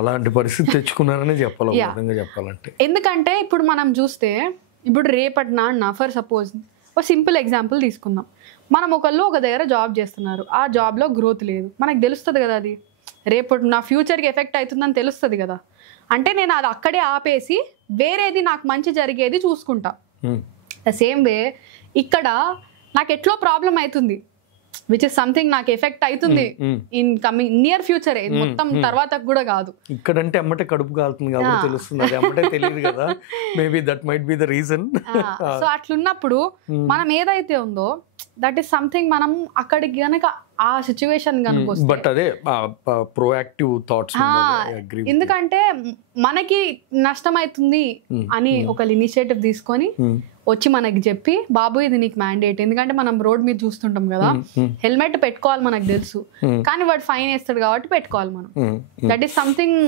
అలాంటి పరిస్థితి తెచ్చుకున్నారని చెప్పాలంటే. ఎందుకంటే ఇప్పుడు మనం చూస్తే, ఇప్పుడు రేపటి నాన్న ఫర్ సపోజ్ ఒక సింపుల్ ఎగ్జాంపుల్ తీసుకుందాం. మనం ఒకళ్ళు ఒక దగ్గర జాబ్ చేస్తున్నారు, ఆ జాబ్లో గ్రోత్ లేదు, మనకు తెలుస్తుంది కదా, అది రేపటి నా ఫ్యూచర్కి ఎఫెక్ట్ అవుతుందని తెలుస్తుంది కదా. అంటే నేను అది అక్కడే ఆపేసి వేరేది నాకు మంచి జరిగేది చూసుకుంటా. ద సేమ్ వే ఇక్కడ నాకు ఎట్లో ప్రాబ్లం అవుతుంది, విచ్ ఇస్ సంథింగ్ నాకు ఎఫెక్ట్ అవుతుంది ఇన్ కమింగ్ నియర్ ఫ్యూచర్, మొత్తం తర్వాత కూడా కాదు. ఇక్కడంటే అమ్మటే కడుపు కాలుతుంది కాబట్టి తెలుస్తుంది, అది అమ్మటే తెలియదు కదా. Maybe that might be the reason. So అట్లున్నప్పుడు మనం ఏదైతే ఉందో దట్ ఈస్ సంథింగ్ మనం అక్కడికి గనక ఆ సిచ్యువేషన్ కనుక వస్తే, బట్ అదే ప్రోయాక్టివ్ థాట్స్. ఎందుకంటే మనకి నష్టం అవుతుంది అని ఒక ఇనిషియేటివ్ తీసుకొని వచ్చి మనకి చెప్పి, బాబు ఇది నీకు మ్యాండేట్. ఎందుకంటే మనం రోడ్ మీద చూస్తుంటాం కదా, హెల్మెట్ పెట్టుకోవాలి మనకు తెలుసు, కానీ వాడు ఫైన్ వేస్తాడు కాబట్టి పెట్టుకోవాలి మనం. దట్ ఈస్ సంథింగ్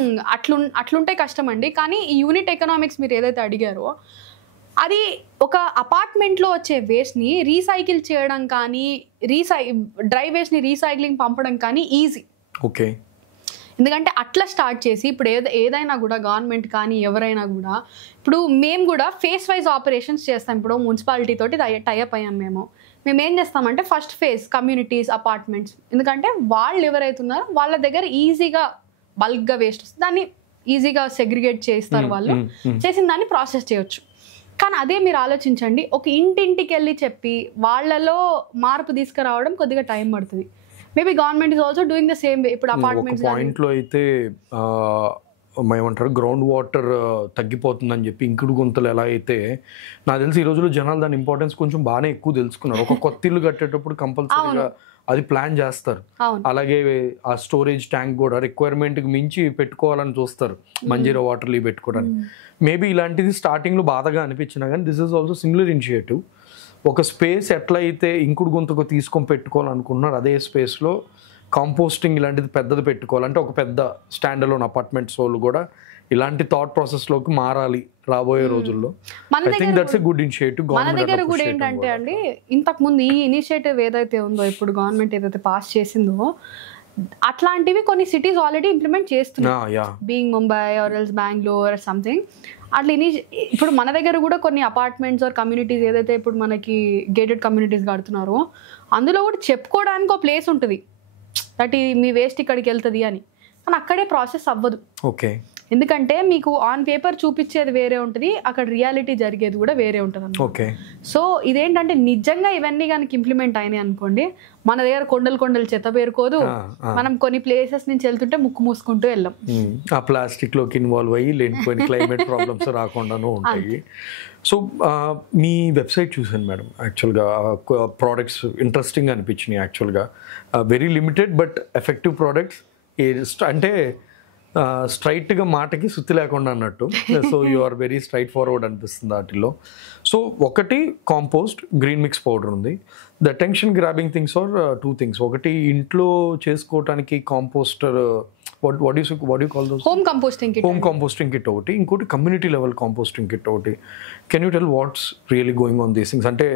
అట్లుంటే కష్టం అండి. కానీ ఈ యూనిట్ ఎకనామిక్స్ మీరు ఏదైతే అడిగారో, అది ఒక అపార్ట్మెంట్లో వచ్చే వేస్ట్ని రీసైకిల్ చేయడం కానీ, డ్రై వేస్ట్ని రీసైక్లింగ్ పంపడం కానీ ఈజీ. ఓకే. ఎందుకంటే అట్లా స్టార్ట్ చేసి ఇప్పుడు ఏదైనా కూడా గవర్నమెంట్ కానీ ఎవరైనా కూడా, ఇప్పుడు మేము కూడా ఫేస్ వైజ్ ఆపరేషన్స్ చేస్తాం. ఇప్పుడు మున్సిపాలిటీ తోటి టైఅప్ అయ్యాం మేము ఏం చేస్తామంటే, ఫస్ట్ ఫేజ్ కమ్యూనిటీస్, అపార్ట్మెంట్స్, ఎందుకంటే వాళ్ళు ఎవరైతున్నారో వాళ్ళ దగ్గర ఈజీగా బల్క్గా వేస్ట్ వస్తుంది, దాన్ని ఈజీగా సెగ్రిగేట్ చేస్తారు వాళ్ళు, చేసిన దాన్ని ప్రాసెస్ చేయొచ్చు. కానీ అదే మీరు ఆలోచించండి, ఒక ఇంటింటికి వెళ్ళి చెప్పి వాళ్ళలో మార్పు తీసుకురావడం కొద్దిగా టైం పడుతుంది. Maybe government is also doing the same way. ఇప్పుడు అపార్ట్మెంట్స్ పాయింట్లో అయితే ఏమంటారు, గ్రౌండ్ వాటర్ తగ్గిపోతుందని చెప్పి ఇంకుడు గుంతలు ఎలా అయితే, నాకు తెలిసి ఈ రోజుల్లో జనాలు దాని ఇంపార్టెన్స్ కొంచెం బాగానే ఎక్కువ తెలుసుకున్నారు. ఒక కొత్త ఇల్లు కట్టేటప్పుడు కంపల్సరీగా అది ప్లాన్ చేస్తారు. అలాగే ఆ స్టోరేజ్ ట్యాంక్ కూడా రిక్వైర్మెంట్కి మించి పెట్టుకోవాలని చూస్తారు, మంజీరా వాటర్ లీవ్ పెట్టుకోవడానికి. మేబీ ఇలాంటిది స్టార్టింగ్లో బాధగా అనిపించినా కానీ this is also similar initiative. ఒక స్పేస్ ఎట్లయితే ఇంకుడు గుంతకు తీసుకొని పెట్టుకోవాలనుకుంటున్నారు, అదే స్పేస్లో కాంపోస్టింగ్ ఇలాంటిది పెద్దది పెట్టుకోవాలంటే ఒక పెద్ద స్టాండ్ అలోన్ అపార్ట్మెంట్స్ వాళ్ళు కూడా ఇలాంటి థాట్ ప్రాసెస్లోకి మారాలి రాబోయే రోజుల్లో. I think that's a good initiative. మన దగ్గర కూడా ఏంటంటే అండి, ఇంతకు ముందు ఈ ఇనిషియేటివ్ ఏదైతే ఉందో, ఇప్పుడు గవర్నమెంట్ ఏదైతే పాస్ చేసిందో, అట్లాంటివి కొన్ని సిటీస్ ఆల్రెడీ ఇంప్లిమెంట్ చేస్తున్నారు. Being Mumbai or else Bengaluru something అట్లా. ఇప్పుడు మన దగ్గర కూడా కొన్ని అపార్ట్మెంట్స్ ఆర్ కమ్యూనిటీస్ ఏదైతే ఇప్పుడు మనకి గేటెడ్ కమ్యూనిటీస్ కడుతున్నారో, అందులో కూడా చెప్పుకోవడానికి ఒక ప్లేస్ ఉంటుంది, దట్ మీ వేస్ట్ ఇక్కడికి వెళ్తుంది అని. కానీ అక్కడే ప్రాసెస్ అవ్వదు. ఓకే. ఎందుకంటే మీకు ఆన్ పేపర్ చూపించేది వేరే ఉంటుంది, అక్కడ రియాలిటీ జరిగేది కూడా వేరే ఉంటుంది అన్నమాట. ఓకే. సో ఇదేంటంటే నిజంగా ఇవన్నీ కనుక ఇంప్లిమెంట్ అయినాయి అనుకోండి, మన దగ్గర కొండలు చెత్త పేరుకోదు, మనం కొన్ని ప్లేసెస్ నుంచి వెళ్తుంటే ముక్కు మూసుకుంటూ వెళ్ళాం, ఆ ప్లాస్టిక్ లోకి ఇన్వాల్వ్ అయ్యి లేనిపోయిన క్లైమేట్ ప్రాబ్లమ్స్ రాకుండాను ఉంటాయి. సో మీ వెబ్సైట్ చూసాను మేడం, యాక్చువల్గా ప్రోడక్ట్స్ ఇంట్రెస్టింగ్ అనిపించినాయి. యాక్చువల్గా very limited but effective products, అంటే స్ట్రైట్గా మాటకి సుత్తి లేకుండా అన్నట్టు. So you are very straight forward అనిపిస్తుంది వాటిల్లో. సో ఒకటి కాంపోస్ట్ గ్రీన్ మిక్స్ పౌడర్ ఉంది. The attention grabbing things are two things. ఒకటి ఇంట్లో చేసుకోవటానికి కాంపోస్టర్, what do you call those? Home composting kit ఒకటి, ఇంకోటి కమ్యూనిటీ లెవెల్ కాంపోస్టింగ్ కిట్ ఒకటి. Can you tell what's really going on these things? అంటే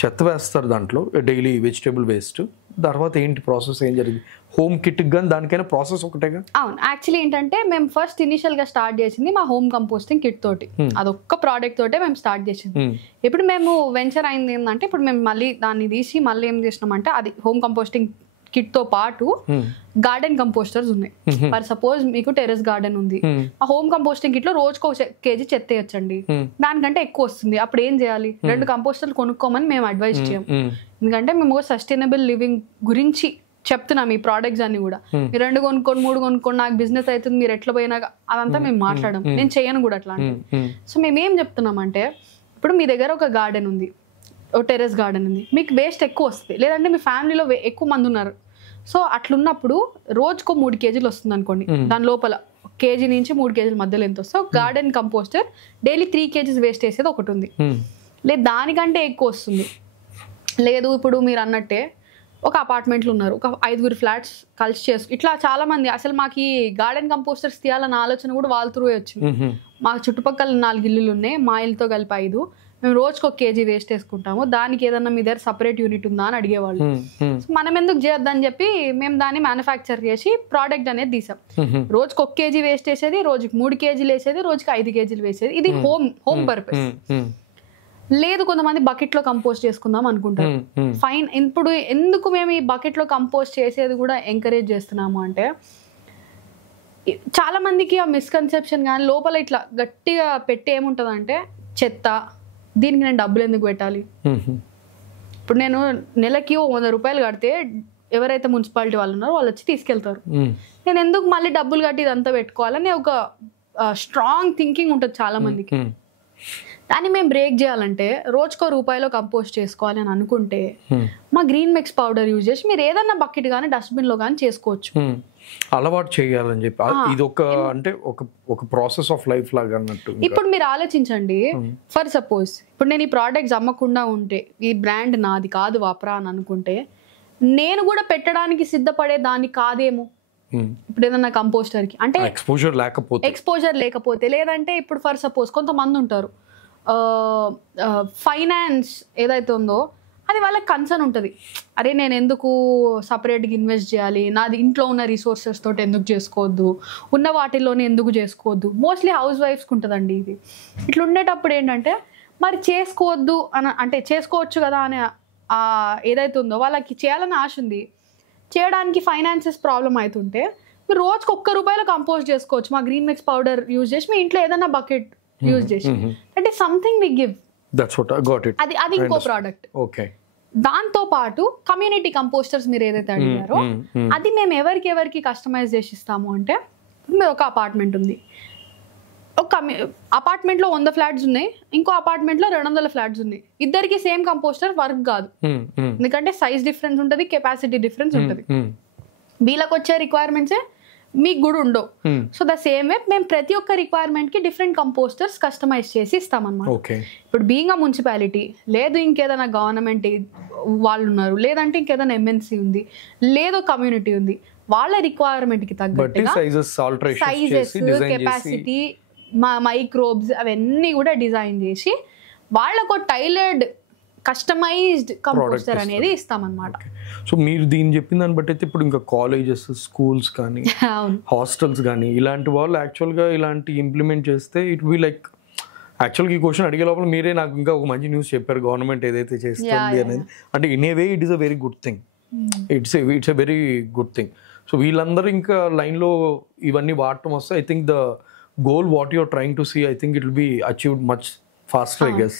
చెత్త వేస్తారు దాంట్లో డైలీ వెజిటేబుల్ వేస్ట్, తర్వాత ఏంటి ప్రాసెస్, ఏం జరిగింది హోమ్ కిట్ కానీ దానికైనా ప్రాసెస్ ఒకటేగా? అవును, యాక్చువల్లీ ఏంటంటే మేము ఫస్ట్ ఇనిషియల్ గా స్టార్ట్ చేసింది మా హోమ్ కంపోస్టింగ్ కిట్ తోటి, అదొక్క ప్రోడక్ట్ తోటే మేము స్టార్ట్ చేసింది. ఇప్పుడు మేము వెంచర్ అయింది ఏంటంటే, ఇప్పుడు మేము మళ్ళీ దాన్ని తీసి మళ్ళీ ఏం చేసినామంటే, అది హోమ్ కంపోస్టింగ్ కిట్ తో పాటు గార్డెన్ కంపోస్టర్స్ ఉన్నాయి. ఫర్ సపోజ్ మీకు టెర్రస్ గార్డెన్ ఉంది, ఆ హోమ్ కంపోస్టింగ్ కిట్ లో రోజుకో కేజీ చెత్త వేయచ్చండి, దానికంటే ఎక్కువ వస్తుంది. అప్పుడు ఏం చేయాలి, 2 కంపోస్టర్లు కొనుక్కోమని మేము అడ్వైస్ చేయం. ఎందుకంటే మేము సస్టైనబుల్ లివింగ్ గురించి చెప్తున్నాం ఈ ప్రోడక్ట్స్ అన్ని కూడా. మీరు 2 కొనుక్కోండి, 3 కొనుక్కోండి, నాకు బిజినెస్ అవుతుంది, మీరు ఎట్లా పోయినా అదంతా మేము మాట్లాడడం, నేను చేయను కూడా అట్లాంటివి. సో మేము ఏం చెప్తున్నామంటే, ఇప్పుడు మీ దగ్గర ఒక గార్డెన్ ఉంది, టెర్రస్ గార్డెన్ ఉంది, మీకు వేస్ట్ ఎక్కువ వస్తుంది, లేదంటే మీ ఫ్యామిలీలో ఎక్కువ మంది ఉన్నారు, సో అట్లున్నప్పుడు రోజుకో 3 కేజీలు వస్తుంది అనుకోండి, దాని లోపల కేజీ నుంచి 3 కేజీల మధ్యలో ఎంత వస్తే garden composter daily 3 kgs waste చేసేది ఒకటి ఉంది. లేదు దానికంటే ఎక్కువ వస్తుంది, లేదు ఇప్పుడు మీరు అన్నట్టే ఒక అపార్ట్మెంట్లు ఉన్నారు, ఒక 5 ఫ్లాట్స్ కలిసి ఇట్లా చాలా మంది, అసలు మాకు ఈ గార్డెన్ కంపోస్టర్స్ తీయాలన్న ఆలోచన కూడా వాళ్ళ త్రూ వచ్చింది. మా చుట్టుపక్కల 4 ఇల్లులు ఉన్నాయి, మా ఇల్లుతో కలిపి 5, మేము రోజుకు 1 కేజీ వేస్ట్ వేసుకుంటాము, దానికి ఏదన్నా మీ దగ్గర సపరేట్ యూనిట్ ఉందా అని అడిగేవాళ్ళు. మనం ఎందుకు చేయొద్దని చెప్పి మేము దాన్ని మ్యానుఫ్యాక్చర్ చేసి ప్రోడక్ట్ అనేది తీసాం. రోజుకు 1 కేజీ వేస్ట్ వేసేది, రోజుకి 3 కేజీలు వేసేది, రోజుకి 5 కేజీలు వేసేది. ఇది హోమ్ పర్పస్. లేదు కొంతమంది బకెట్ లో కంపోస్ట్ చేసుకుందాం అనుకుంటారు, ఫైన్. ఇప్పుడు ఎందుకు మేము ఈ బకెట్ లో కంపోస్ట్ చేసేది కూడా ఎంకరేజ్ చేస్తున్నాము అంటే, చాలా మందికి ఆ మిస్కన్సెప్షన్ కానీ లోపల ఇట్లా గట్టిగా పెట్టి ఏముంటది అంటే, చెత్త దీనికి నేను డబ్బులు ఎందుకు పెట్టాలి, ఇప్పుడు నేను నెలకి 100 రూపాయలు కడితే ఎవరైతే మున్సిపాలిటీ వాళ్ళు ఉన్నారో వాళ్ళు వచ్చి తీసుకెళ్తారు, నేను ఎందుకు మళ్ళీ డబ్బులు కట్టి ఇదంతా పెట్టుకోవాలని ఒక స్ట్రాంగ్ థింకింగ్ ఉంటుంది చాలా మందికి. దాన్ని మేము బ్రేక్ చేయాలంటే రోజుకో రూపాయిలో కంపోస్ట్ చేసుకోవాలి అని అనుకుంటే, మా గ్రీన్ మిక్స్ పౌడర్ యూజ్ చేసి మీరు ఏదన్నా బకెట్ కానీ డస్ట్బిన్ లో కానీ చేసుకోవచ్చు. అలవాటు చేయాలని చెప్పి ఇది ఒక అంటే ఒక ప్రాసెస్ ఆఫ్ లైఫ్ లాగా అన్నట్టు. ఇప్పుడు మీరు ఆలోచించండి, ఫర్ సపోజ్ ఇప్పుడు నేను ఈ ప్రోడక్ట్స్ అమ్మకుండా ఉంటే, ఈ బ్రాండ్ నాది కాదు వాపరా అని అనుకుంటే, నేను కూడా పెట్టడానికి సిద్ధపడే దాన్ని కాదేమో. ఇప్పుడు ఏదన్నా కంపోస్టర్ కి అంటే ఎక్స్పోజర్ లేకపోతే, లేదంటే ఇప్పుడు ఫర్ సపోజ్ కొంతమంది ఉంటారు ఫైనాన్స్ ఏదైతే ఉందో అది వాళ్ళకి కన్సర్న్ ఉంటుంది, అరే నేను ఎందుకు సపరేట్గా ఇన్వెస్ట్ చేయాలి, నాది ఇంట్లో ఉన్న రిసోర్సెస్ తోటి ఎందుకు చేసుకోవద్దు, ఉన్న వాటిల్లోనే ఎందుకు చేసుకోవద్దు. మోస్ట్లీ హౌస్ వైఫ్స్కి ఉంటుందండి ఇది. ఇట్లా ఉండేటప్పుడు ఏంటంటే, మరి చేసుకోవద్దు అని అంటే చేసుకోవచ్చు కదా అని ఏదైతే ఉందో వాళ్ళకి చేయాలని ఆశ ఉంది, చేయడానికి ఫైనాన్సెస్ ప్రాబ్లం అవుతుంటే, మీరు రోజుకి 1 రూపాయలో కంపోస్ట్ చేసుకోవచ్చు మా గ్రీన్ మిక్స్ పౌడర్ యూజ్ చేసి, మీ ఇంట్లో ఏదైనా బకెట్ యూజ్ చేసి. That is something we give. అది ఇంకో ప్రోడక్ట్. ఓకే. దాంతో పాటు కమ్యూనిటీ కంపోస్టర్స్ మీరు ఏదైతే అడిగారో అది మేము ఎవరికి కస్టమైజ్ చేసి ఇస్తాము అంటే, మీరు ఒక అపార్ట్మెంట్ ఉంది, ఒక అపార్ట్మెంట్లో 100 ఫ్లాట్స్ ఉన్నాయి, ఇంకో అపార్ట్మెంట్లో 200 ఫ్లాట్స్ ఉన్నాయి, ఇద్దరికి సేమ్ కంపోస్టర్ వర్క్ కాదు, ఎందుకంటే సైజ్ డిఫరెన్స్ ఉంటుంది, కెపాసిటీ డిఫరెన్స్ ఉంటుంది, వీళ్ళకి వచ్చే రిక్వైర్మెంట్సే మీకు కూడా ఉండవు. సో ద సేమ్ వే మేము ప్రతి ఒక్క రిక్వైర్మెంట్ కి డిఫరెంట్ కంపోస్టర్స్ కస్టమైజ్ చేసి ఇస్తామన్నమాట. ఇప్పుడు బీయింగ్ ఆ మున్సిపాలిటీ, లేదు ఇంకేదైనా గవర్నమెంట్ వాళ్ళు ఉన్నారు, లేదంటే ఇంకేదైనా ఎంఎన్సీ ఉంది, లేదో కమ్యూనిటీ ఉంది, వాళ్ళ రిక్వైర్మెంట్ కి తగ్గట్టుగా సైజెస్, కెపాసిటీ, మైక్రోబ్స్ అవన్నీ కూడా డిజైన్ చేసి వాళ్ళకు టైలర్డ్ కస్టమైజ్డ్ కంపోస్టర్ అనేది ఇస్తామన్నమాట. సో మీరు దీన్ని చెప్పిన దాన్ని బట్టి అయితే ఇప్పుడు ఇంకా కాలేజెస్, స్కూల్స్ కానీ హాస్టల్స్ కానీ ఇలాంటి వాళ్ళు యాక్చువల్గా ఇలాంటి ఇంప్లిమెంట్ చేస్తే ఇట్ బి లైక్, యాక్చువల్గా ఈ క్వశ్చన్ అడిగే లోపల మీరే నాకు ఇంకా ఒక మంచి న్యూస్ చెప్పారు, గవర్నమెంట్ ఏదైతే చేస్తుంది అనేది. అంటే in a way it is a very good thing, it's a very good thing. So వీళ్ళందరూ ఇంకా లైన్లో ఇవన్నీ వాడటం వస్తే I think the goal what you're trying to see, I think it will be achieved much faster, I guess.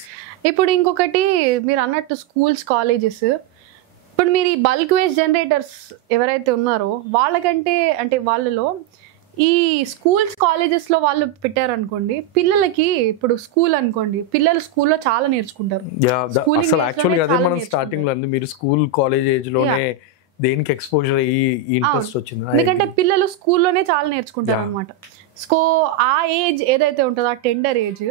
ఇప్పుడు ఇంకొకటి మీరు అన్నట్టు స్కూల్స్ కాలేజెస్, ఇప్పుడు మీరు ఈ బల్క్ వేస్ట్ జనరేటర్స్ ఎవరైతే ఉన్నారో వాళ్ళకంటే అంటే వాళ్ళలో ఈ స్కూల్స్ కాలేజెస్లో వాళ్ళు పెట్టారనుకోండి, పిల్లలకి ఇప్పుడు స్కూల్ అనుకోండి, పిల్లలు స్కూల్లో చాలా నేర్చుకుంటారు. అసలు యాక్చువల్గా అదే మనం స్టార్టింగ్ లో మీరు స్కూల్ కాలేజ్ ఏజ్ లోనే దేనికి ఎక్స్పోజర్ అయ్యి ఇంట్రెస్ట్ వచ్చింది, ఎందుకంటే పిల్లలు స్కూల్లోనే చాలా నేర్చుకుంటారు అనమాట. సో ఆ ఏజ్ ఏదైతే ఉంటుందో ఆ టెండర్ ఏజ్,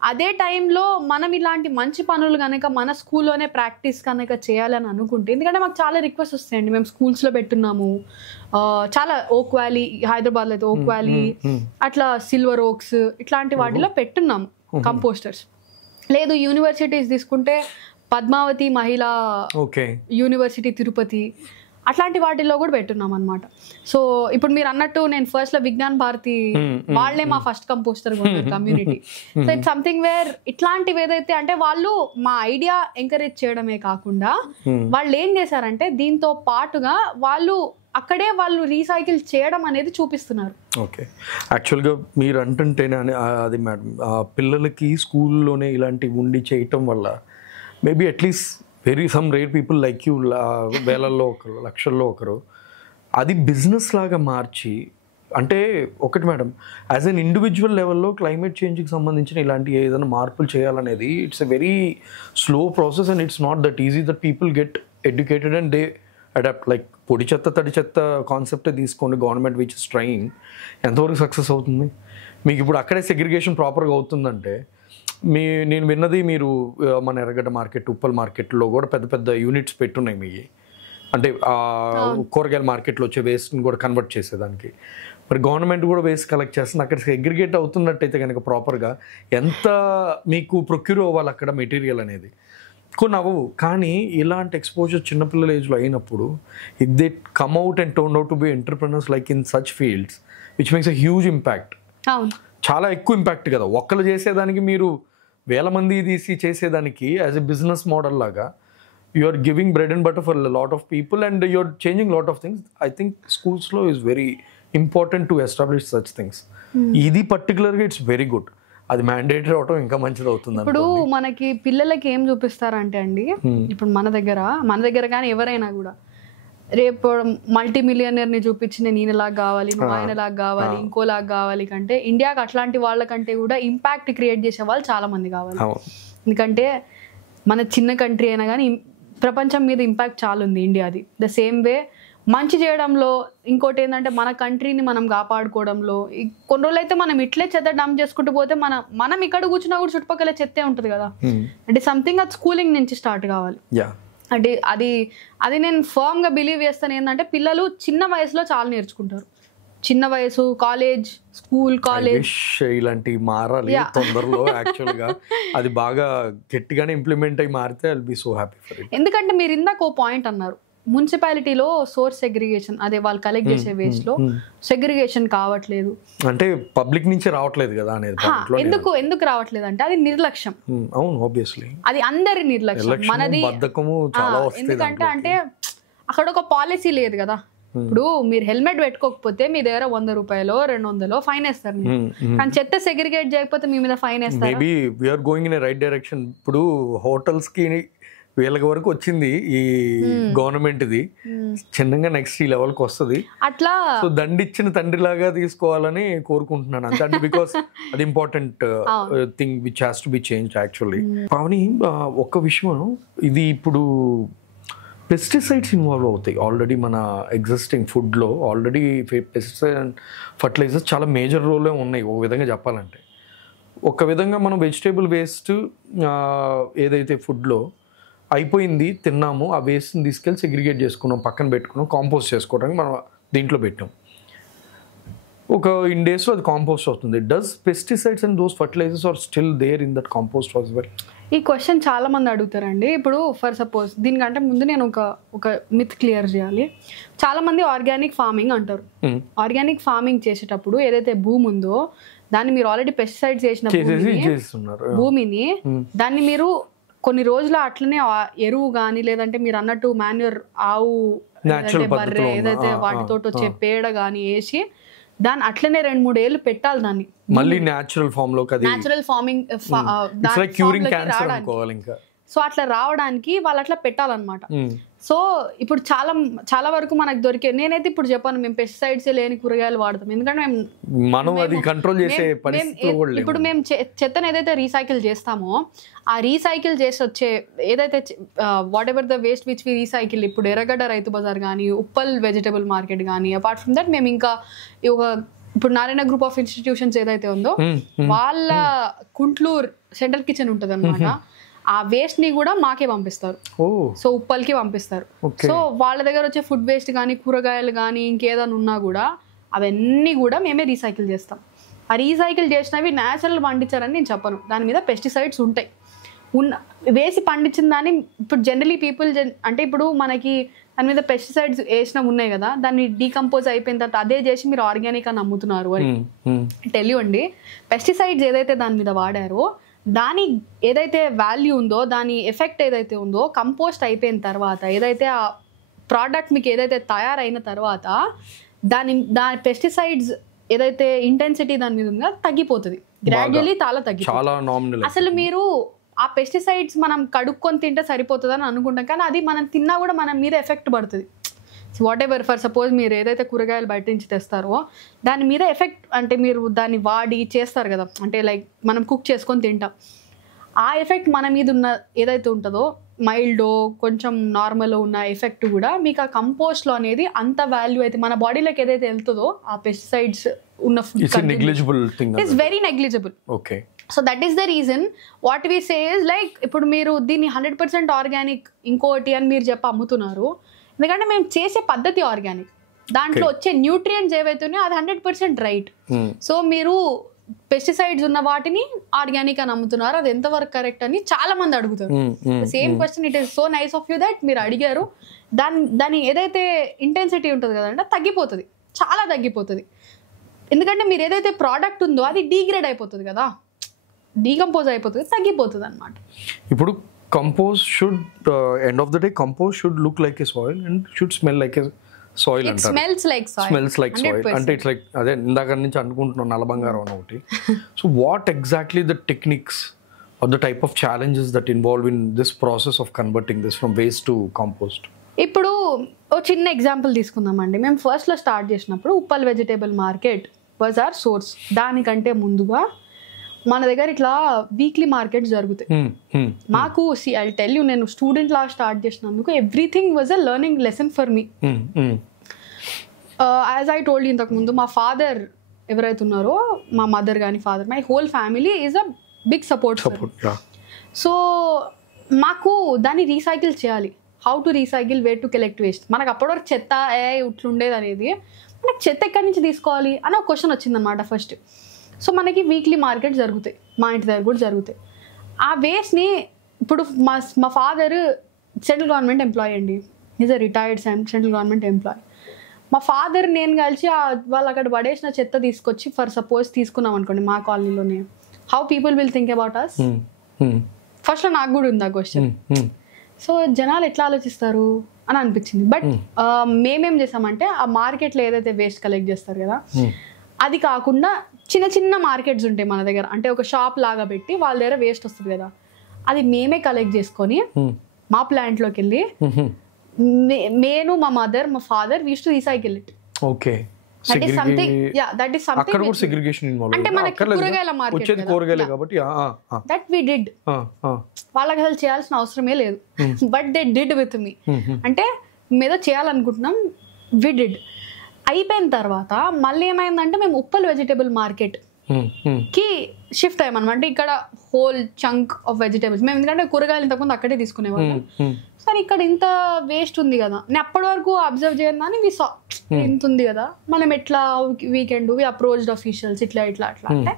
అదే టైంలో మనం ఇలాంటి మంచి పనులు కనుక మన స్కూల్లోనే ప్రాక్టీస్ కనుక చేయాలని అనుకుంటే, ఎందుకంటే మాకు చాలా రిక్వెస్ట్ వస్తాయండి, మేము స్కూల్స్లో పెట్టున్నాము చాలా, ఓక్ వ్యాలీ హైదరాబాద్లో అయితే ఓక్ వ్యాలీ అట్లా సిల్వర్ ఓక్స్ ఇట్లాంటి వాటిలో పెట్టున్నాము కంపోస్టర్స్. లేదు యూనివర్సిటీస్ తీసుకుంటే పద్మావతి మహిళా యూనివర్సిటీ తిరుపతి అట్లాంటి వాటిల్లో కూడా పెట్టున్నాం అనమాట. సో ఇప్పుడు మీరు అన్నట్టు నేను ఫస్ట్ లో విజ్ఞాన్ భారతి వాళ్ళే మా first composter community. So it's something where ఇట్లాంటివి ఏదైతే అంటే వాళ్ళు మా ఐడియా ఎంకరేజ్ చేయడమే కాకుండా వాళ్ళు ఏం చేశారంటే దీంతో పాటుగా వాళ్ళు అక్కడే వాళ్ళు రీసైకిల్ చేయడం అనేది చూపిస్తున్నారు. ఓకే, యాక్చువల్గా మీరు అంటుంటేనే అది మేడం, పిల్లలకి స్కూల్లోనే ఇలాంటివి ఉండి చేయటం వల్ల maybe at least some rare people like you, వేలల్లో ఒకరు లక్షల్లో ఒకరు అది బిజినెస్ లాగా మార్చి, అంటే ఒకటి మేడం, యాజ్ అన్ ఇండివిజువల్ లెవెల్లో క్లైమేట్ చేంజ్కి సంబంధించిన ఇలాంటి ఏదైనా మార్పులు చేయాలనేది it's a very slow process and it's not that easy that people get educated and they adapt. Like పొడి చెత్త తడి చెత్త కాన్సెప్టే తీసుకోండి, గవర్నమెంట్ విచ్ ఇస్ ట్రైయింగ్, ఎంతవరకు సక్సెస్ అవుతుంది మీకు? ఇప్పుడు అక్కడే సెగ్రిగేషన్ ప్రాపర్గా అవుతుందంటే నేను విన్నది, మీరు మన ఎర్రగడ్డ మార్కెట్, ఉప్పల్ మార్కెట్లో కూడా పెద్ద పెద్ద యూనిట్స్ పెట్టున్నాయి మీ, అంటే కూరగాయల మార్కెట్లో వచ్చే వేస్ట్ని కూడా కన్వర్ట్ చేసేదానికి. మరి గవర్నమెంట్ కూడా వేస్ట్ కలెక్ట్ చేస్తుంది, అక్కడ సెగ్రిగేట్ అవుతున్నట్టయితే కనుక ప్రాపర్గా ఎంత మీకు ప్రొక్యూర్ అవ్వాలి అక్కడ మెటీరియల్ అనేది కొన్ని అవ్వవు. కానీ ఇలాంటి ఎక్స్పోజర్ చిన్నపిల్లల ఏజ్లో అయినప్పుడు if they come out and turn out to be entrepreneurs like in such fields which makes a huge impact. చాలా ఎక్కువ ఇంపాక్ట్ కదా, ఒక్కరు చేసేదానికి మీరు వేల మంది తీసి చేసేదానికి యాజ్ ఎ బిజినెస్ మోడల్ లాగా you are giving bread and butter for lot of people and you are changing lot of things. I think స్కూల్స్లో is very important to establish such things. ఇది పర్టికులర్గా ఇట్స్ వెరీ గుడ్, అది mandatory అవటం ఇంకా మంచిది అవుతుంది. ఇప్పుడు మనకి పిల్లలకి ఏం చూపిస్తారంటే అండి, ఇప్పుడు మన దగ్గర కానీ ఎవరైనా కూడా రేపు మల్టీ మిలియనర్ని చూపించి నేను ఈయనలాగా కావాలి, నువ్వు ఆయనలాగా కావాలి, ఇంకోలాగా కావాలి కంటే ఇండియాకి అట్లాంటి వాళ్ళకంటే కూడా ఇంపాక్ట్ క్రియేట్ చేసే వాళ్ళు చాలా మంది కావాలి. ఎందుకంటే మన చిన్న కంట్రీ అయినా కానీ ప్రపంచం మీద ఇంపాక్ట్ చాలా ఉంది ఇండియాది. ద సేమ్ వే మంచి చేయడంలో, ఇంకోటి ఏంటంటే మన కంట్రీని మనం కాపాడుకోవడంలో, కొన్ని రోజులు అయితే మనం ఇట్లే చెత్త డంప్ చేసుకుంటూ పోతే మనం ఇక్కడ కూర్చున్నా కూడా చుట్టుపక్కల చెత్తే ఉంటుంది కదా. అంటే సంథింగ్ అది స్కూలింగ్ నుంచి స్టార్ట్ కావాలి. అంటే అది నేను ఫర్మ్గా బిలీవ్ చేస్తాను. ఏంటంటే పిల్లలు చిన్న వయసులో చాలా నేర్చుకుంటారు, చిన్న వయసు, కాలేజ్, స్కూల్, కాలేజ్ ఇలాంటివి మారాలి తొందరలో. యాక్చువల్గా అది బాగా గట్టిగానే ఇంప్లిమెంట్ అయ్యి మారితే I will be so happy for it. ఎందుకంటే మీరు ఇందాక ఓ పాయింట్ అన్నారు, మున్సిపాలిటీలో సోర్స్ సెగ్రిగేషన్, అదే వాళ్ళు కలెక్ట్ చేసే వేస్ట్ లో సెగ్రిగేషన్ కావట్లేదు, అంటే పబ్లిక్ నుంచి రావట్లేదు కదా అనేది. ఎందుకు రావట్లేదు అంటే అది నిర్లక్ష్యం. అవును, ఆబ్వియస్లీ అది అందరి నిర్లక్ష్యం, మనది. ఎందుకంటే అంటే అక్కడ ఒక పాలసీ లేదు కదా. ఇప్పుడు మీరు హెల్మెట్ పెట్టుకోకపోతే మీ దగ్గర 100 రూపాయలు 200 ఫైన్ వేస్తారు, కానీ చెత్త సెగ్రిగేట్ చేయకపోతే మీ మీద ఫైన్ వేస్తారు. Maybe we're going in right direction. ఇప్పుడు హోటల్స్ కి వీళ్ళకి వరకు వచ్చింది ఈ గవర్నమెంట్ ది, చిన్నగా నెక్స్ట్ ఈ లెవెల్కి వస్తుంది. అట్లా సో దండిచ్చిన తండ్రిలాగా తీసుకోవాలని కోరుకుంటున్నాను అంతే. అంటే బికాస్ అది important thing which has to be change actually. Pavani, ఒక్క విషయం, ఇది ఇప్పుడు పెస్టిసైడ్స్ ఇన్వాల్వ్ అవుతాయి ఆల్రెడీ మన ఎగ్జిస్టింగ్ ఫుడ్లో. ఆల్రెడీ పెస్టిసైడ్ అండ్ ఫర్టిలైజర్స్ చాలా మేజర్ రోలే ఉన్నాయి ఒక విధంగా చెప్పాలంటే. ఒక విధంగా మనం వెజిటేబుల్ వేస్ట్ ఏదైతే ఫుడ్లో అయిపోయింది తిన్నాము, ఆ వేస్ట్ని తీసుకెళ్ళి సెగ్రిగేట్ చేసుకున్నాం, పక్కన పెట్టుకున్నాం, కాంపోస్ట్ చేసుకోవడానికి మనం దీంట్లో పెట్టాం. ఒక ఇన్ డేస్లో అది కాంపోస్ట్ అవుతుంది. Does pesticides and those fertilizers are still there in that compost as well? ఈ క్వశ్చన్ చాలా మంది అడుగుతారండి. ఇప్పుడు ఫర్ సపోజ్ దీనికంటే ముందు నేను ఒక మిత్ క్లియర్ చేయాలి. చాలా మంది ఆర్గానిక్ ఫార్మింగ్ అంటారు. ఆర్గానిక్ ఫార్మింగ్ చేసేటప్పుడు ఏదైతే భూమి ఉందో దాన్ని మీరు ఆల్రెడీ పెస్టిసైడ్స్ చేసిన భూమిని దాన్ని మీరు కొన్ని రోజులు అట్లనే ఎరువు కానీ, లేదంటే మీరు అన్నట్టు మాన్యూర్, ఆవు బర్రె ఏదైతే వాటితో వచ్చే పేడ కానీ వేసి దాన్ని అట్లనే 2-3 ఏళ్ళు పెట్టాలి దాన్ని మళ్ళీ న్యాచురల్ ఫామ్ లోకి అది natural farming it's like curing cancer అనుకోవాలి ఇంకా. సో అట్లా రావడానికి వాళ్ళు అట్లా పెట్టాలన్నమాట. సో ఇప్పుడు చాలా వరకు మనకు దొరికే, నేనైతే ఇప్పుడు చెప్పాను మేము పెస్టిసైడ్స్ లేని కూరగాయలు వాడతాం, ఎందుకంటే మనం అది కంట్రోల్ చేసే పరిస్థితి కూడా లేదు. ఇప్పుడు మేము చెత్తను ఏదైతే రీసైకిల్ చేస్తామో ఆ రీసైకిల్ చేసి వచ్చే ఏదైతే whatever the waste which we recycle, ఇప్పుడు ఎర్రగడ్డ రైతు బజార్ కానీ ఉప్పల్ వెజిటబుల్ మార్కెట్ కానీ, అపార్ట్ ఫ్రమ్ దట్ మేము ఇంకా ఇప్పుడు నారాయణ గ్రూప్ ఆఫ్ ఇన్స్టిట్యూషన్స్ ఏదైతే ఉందో వాళ్ళ కుంట్లూరు సెంట్రల్ కిచెన్ ఉంటుంది అనమాట, ఆ వేస్ట్ ని కూడా మాకే పంపిస్తారు. సో ఉప్పల్కి పంపిస్తారు. సో వాళ్ళ దగ్గర వచ్చే ఫుడ్ వేస్ట్ కానీ కూరగాయలు కానీ ఇంకేదైనా ఉన్నా కూడా అవన్నీ కూడా మేమే రీసైకిల్ చేస్తాం. ఆ రీసైకిల్ చేసినవి న్యాచురల్ పండించారని నేను చెప్పను, దాని మీద పెస్టిసైడ్స్ ఉంటాయి. వేసి పండించిన దాన్ని ఇప్పుడు జనరలీ పీపుల్ అంటే ఇప్పుడు మనకి దాని మీద పెస్టిసైడ్స్ వేసినవి ఉన్నాయి కదా, దాన్ని డీకంపోజ్ అయిపోయిన తర్వాత అదే చేసి మీరు ఆర్గానిక్ అని అమ్ముతున్నారు అని తెలియండి. పెస్టిసైడ్స్ ఏదైతే దాని మీద వాడారో దాని ఏదైతే వాల్యూ ఉందో, దాని ఎఫెక్ట్ ఏదైతే ఉందో, కంపోస్ట్ అయిపోయిన తర్వాత ఏదైతే ఆ ప్రోడక్ట్ మీకు ఏదైతే తయారైన తర్వాత దాని పెస్టిసైడ్స్ ఏదైతే ఇంటెన్సిటీ దాని మీద ఉందో తగ్గిపోతుంది గ్రాడ్యువల్లీ, చాలా తగ్గిపోతుంది. అసలు మీరు ఆ పెస్టిసైడ్స్ మనం కడుక్కొని తింటే సరిపోతుందని అనుకుంటాం, కానీ అది మనం తిన్నా కూడా మన మీద ఎఫెక్ట్ పడుతుంది. వాట్ ఎవర్ ఫర్ సపోజ్ మీరు ఏదైతే కూరగాయలు బయట నుంచి తెస్తారో దాని మీద ఎఫెక్ట్, అంటే మీరు దాన్ని వాడి చేస్తారు కదా, అంటే లైక్ మనం కుక్ చేసుకొని తింటాం, ఆ ఎఫెక్ట్ మన మీద ఉన్న ఏదైతే ఉంటుందో మైల్డో కొంచెం నార్మల్ ఉన్న ఎఫెక్ట్ కూడా మీకు ఆ కంపోస్ట్లో అనేది అంత వాల్యూ అయితే మన బాడీలోకి ఏదైతే వెళ్తుందో ఆ పెస్టిసైడ్స్ ఉన్న food it's very negligible. Okay. So that is the reason what we say is like ఇప్పుడు మీరు దీన్ని 100% ఆర్గానిక్ ఇంకోటి అని మీరు చెప్పి అమ్ముతున్నారు, ఎందుకంటే మేము చేసే పద్ధతి ఆర్గానిక్, దాంట్లో వచ్చే న్యూట్రియంట్స్ ఏవైతే ఉన్నాయో అది 100% రైట్. సో మీరు పెస్టిసైడ్స్ ఉన్న వాటిని ఆర్గానిక్ అని అమ్ముతున్నారు, అది ఎంతవరకు కరెక్ట్ అని చాలా మంది అడుగుతారు. Same question, it is so nice of you that మీరు అడిగారు. దాని ఏదైతే ఇంటెన్సిటీ ఉంటుంది కదంటే తగ్గిపోతుంది, చాలా తగ్గిపోతుంది. ఎందుకంటే మీరు ఏదైతే ప్రోడక్ట్ ఉందో అది డీగ్రేడ్ అయిపోతుంది కదా, డీకంపోజ్ అయిపోతుంది, తగ్గిపోతుంది అనమాట. ఇప్పుడు compost should end of the day compost should look like a soil and should smell like a soil. It smells like soil. Smells like 100%. Soil. అంటే it's like అదే ఇందాక నుంచి అనుకుంటున్నాను నల్లబంగారం అని ఒకటి. So what exactly the techniques or the type of challenges that involve in this process of converting this from waste to compost? ఇప్పుడు ఓ చిన్న example తీసుకుందామండి. మేము ఫస్ట్లో స్టార్ట్ చేసినప్పుడు Uppal vegetable market was our source. దానికంటే ముందుగా మన దగ్గర ఇట్లా వీక్లీ మార్కెట్ జరుగుతాయి. మాకు ఐ టెల్ యూ, నేను స్టూడెంట్ లా స్టార్ట్ చేసినందుకు everything was a learning lesson for me. As I told ఇంతకు ముందు మా ఫాదర్ ఎవరైతే ఉన్నారో, మా మదర్ కానీ father, my whole family is a big support. So మాకు దాన్ని రీసైకిల్ చేయాలి, how to recycle, way to collect waste. మనకు అప్పటివరకు చెత్త ఇట్లుండేది అనేది, మనకు చెత్త ఎక్కడి నుంచి తీసుకోవాలి అని ఒక క్వశ్చన్ వచ్చిందనమాట ఫస్ట్. సో మనకి వీక్లీ మార్కెట్ జరుగుతాయి, మా ఇంటి దగ్గర కూడా జరుగుతాయి. ఆ వేస్ట్ని ఇప్పుడు మా ఫాదర్ సెంట్రల్ గవర్నమెంట్ ఎంప్లాయీ అండి, is a retired central government employee. మా ఫాదర్ నేను కలిసి వాళ్ళు అక్కడ పడేసిన చెత్త తీసుకొచ్చి ఫర్ సపోజ్ తీసుకున్నాం అనుకోండి మా కాలనీలోనే, how people will think about us. ఫస్ట్లో నాకు కూడా ఉంది ఆ క్వశ్చన్. సో జనాలు ఎట్లా ఆలోచిస్తారు అని అనిపించింది. బట్ మేమేం చేసామంటే ఆ మార్కెట్లో ఏదైతే వేస్ట్ కలెక్ట్ చేస్తారు కదా, అది కాకుండా చిన్న చిన్న మార్కెట్స్ ఉంటాయి మన దగ్గర, అంటే ఒక షాప్ లాగా పెట్టి వాళ్ళ దగ్గర వేస్ట్ వస్తుంది కదా, అది మేమే కలెక్ట్ చేసుకొని మా ప్లాంట్లోకి వెళ్ళి నేను, మా మదర్, మా father we used to recycle it. Okay. That is something, yeah that is something. అక్కడ కూడా సెగ్రిగేషన్ ఇన్వాల్వ్, అంటే మనకి కూరగాయల మార్కెట్ వచ్చేది కూరగాయలే కాబట్టి దట్ వి డిడ్. వాళ్ళకి అసలు చేయాల్సిన అవసరమే లేదు, but they did with me. అంటే మేదో చేయాలనుకుంటున్నాం, వి డిడ్. అయిపోయిన తర్వాత మళ్ళీ ఏమైందంటే మేము ఉప్పల్ వెజిటేబుల్ మార్కెట్ కి షిఫ్ట్ అయ్యామన్నమాట. అంటే ఇక్కడ హోల్ చంక్ ఆఫ్ వెజిటేబుల్స్ మేము, ఎందుకంటే కూరగాయలు ఇంతకుముందు అక్కడే తీసుకునేవాళ్ళం. సరే ఇక్కడ ఇంత వేస్ట్ ఉంది కదా, నేను అప్పటి వరకు అబ్జర్వ్ చేయను, వి సా ఇంత ఉంది కదా, మనం ఎట్లా వీకెండ్ వి అప్రోచ్డ్ అఫీషియల్స్ ఇట్లా ఇట్లా అట్లా అంటే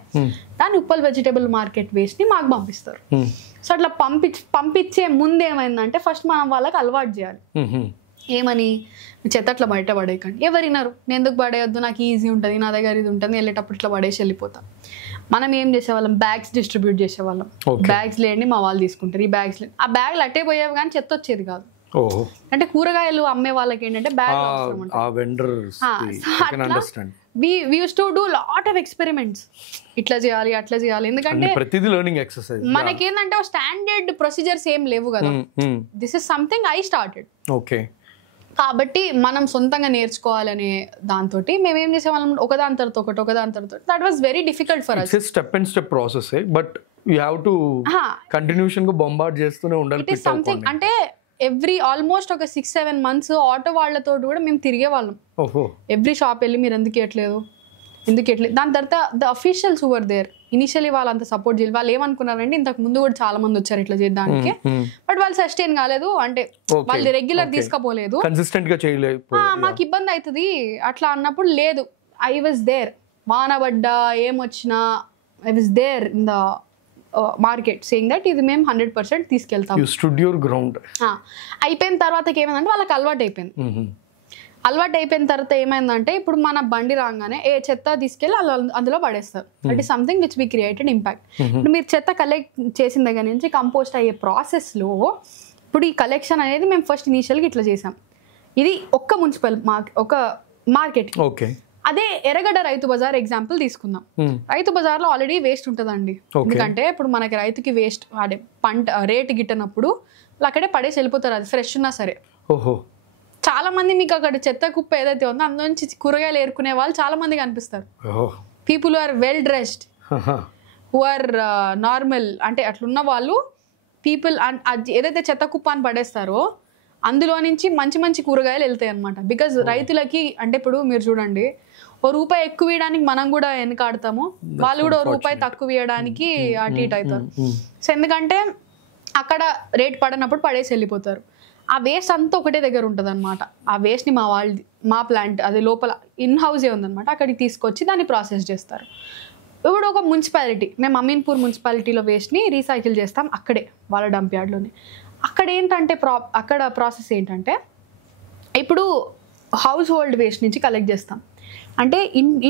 దాన్ని ఉప్పల్ వెజిటేబుల్ మార్కెట్ వేస్ట్ ని మాకు పంపిస్తారు. సో అట్లా పంపించే ముందు ఏమైందంటే ఫస్ట్ మనం వాళ్ళకి అలవాటు చేయాలి. ఏమని, చెత్త అట్లా బయట పడేయకండి. ఎవరినారు, నేను ఎందుకు పడేయొద్దు, నాకు ఈజీ ఉంటుంది, నా దగ్గర ఇది ఉంటుంది, వెళ్ళేటప్పుడు ఇట్లా పడేసి వెళ్ళిపోతాం. మనం ఏం చేసేవాళ్ళం, బ్యాగ్స్ డిస్ట్రిబ్యూట్ చేసేవాళ్ళం. బ్యాగ్స్ లేండి మా వాళ్ళు తీసుకుంటారు, ఈ బ్యాగ్స్ లేండి. ఆ బ్యాగ్లు అట్టే పోయేవి కానీ చెత్త వచ్చేది కాదు. అంటే కూరగాయలు అమ్మే వాళ్ళకి ఏంటంటే bag we used to do lot of experiments. ఇట్లా చేయాలి అట్లా చేయాలి, ఎందుకంటే ప్రతిదీ లెర్నింగ్ ఎక్సర్సైజ్. మనకేందంటే స్టాండర్డ్ ప్రొసీజర్స్ ఏం లేవు కదా. This is something I started. Okay. కాబట్టి మనం సొంతంగా నేర్చుకోవాలనే దాంతో మేము ఏం చేసేవాళ్ళం, ఒకదాని తర్వాత ఒకటి ఒకదాని తర్వాత. That was very difficult for us. Step and step process, but you have to continuation గా బొంబార్డ్ చేస్తూనే ఉండాలి. ఇట్ ఇస్ సంథింగ్ అంటే ఆల్మోస్ట్ ఒక 6-7 months ఆటో వాళ్ళతో కూడా మేము తిరిగే వాళ్ళం. ఎవ్రీ షాప్ వెళ్ళి మీరు ఎందుకు ఇవ్వట్లేదు. దాని తర్వాత the officials were there. Initially వాళ్ళు అంత సపోర్ట్ చేయాలి. వాళ్ళు ఏమనుకున్నారంటే ఇంతకు ముందు కూడా చాలా మంది వచ్చారు ఇట్లా చేయడానికి, బట్ వాళ్ళు సస్టైన్ కాలేదు, అంటే వాళ్ళు రెగ్యులర్ తీసుకపోలేదు, కన్సిస్టెంట్ గా చేయలేదు, మాకు ఇబ్బంది అవుతుంది అట్లా అన్నప్పుడు లేదు, ఐ వాజ్ దేర్. వానబడ్డా ఏమొచ్చినా I was there in the market saying that ఇది మేము 100% తీసుకెళ్తాం. అయిపోయిన తర్వాత ఏమైందంటే వాళ్ళకి అలవాటు అయిపోయిన తర్వాత ఏమైందంటే ఇప్పుడు మన బండి రాగానే ఏ చెత్త తీసుకెళ్ళి అందులో పడేస్తారు. That is something which we created impact. ఇప్పుడు మీరు చెత్త కలెక్ట్ చేసిన దగ్గర నుంచి కంపోస్ట్ అయ్యే ప్రాసెస్లో ఇప్పుడు ఈ కలెక్షన్ అనేది మేము ఫస్ట్ ఇనీషియల్గా ఇట్లా చేసాం. ఇది ఒక్క మున్సిపల్ ఒక మార్కెట్. అదే ఎర్రగడ్డ రైతు బజార్ ఎగ్జాంపుల్ తీసుకుందాం. రైతు బజార్లో ఆల్రెడీ వేస్ట్ ఉంటుందండి, ఎందుకంటే ఇప్పుడు మనకి రైతుకి వేస్ట్ అదే పంట రేటు గిట్టనప్పుడు అక్కడే పడేసి వెళ్ళిపోతారు, అది ఫ్రెష్ ఉన్నా సరే. చాలా మంది మీకు అక్కడ చెత్త కుప్ప ఏదైతే ఉందో అందులో నుంచి కూరగాయలు ఏరుకునే వాళ్ళు చాలా మంది కనిపిస్తారు. People are well dressed, who are normal, అంటే అట్లున్న వాళ్ళు పీపుల్ ఏదైతే చెత్త కుప్ప అని పడేస్తారో అందులో నుంచి మంచి మంచి కూరగాయలు వెళ్తాయి అనమాట. బికాజ్ రైతులకి అంటే ఇప్పుడు మీరు చూడండి, ₹1 ఎక్కువ ఇవ్వడానికి మనం కూడా వెనకాడతాము, వాళ్ళు కూడా ₹1 తక్కువ ఇవ్వడానికి అటు ఇటు అవుతారు. సో ఎందుకంటే అక్కడ రేట్ పడనప్పుడు పడేసి వెళ్ళిపోతారు. ఆ వేస్ట్ అంతా ఒకటే దగ్గర ఉంటుంది అనమాట. ఆ వేస్ట్ని మా ప్లాంట్ అది లోపల ఇన్ హౌసే ఉందన్నమాట, అక్కడికి తీసుకొచ్చి దాన్ని ప్రాసెస్ చేస్తారు. ఇప్పుడు ఒక మున్సిపాలిటీ, మేము అమీన్పూర్ మున్సిపాలిటీలో వేస్ట్ని రీసైకిల్ చేస్తాం అక్కడే వాళ్ళ డంప్ యార్డ్లోనే. అక్కడ ఏంటంటే అక్కడ ప్రాసెస్ ఏంటంటే ఇప్పుడు హౌస్ హోల్డ్ వేస్ట్ నుంచి కలెక్ట్ చేస్తాం. అంటే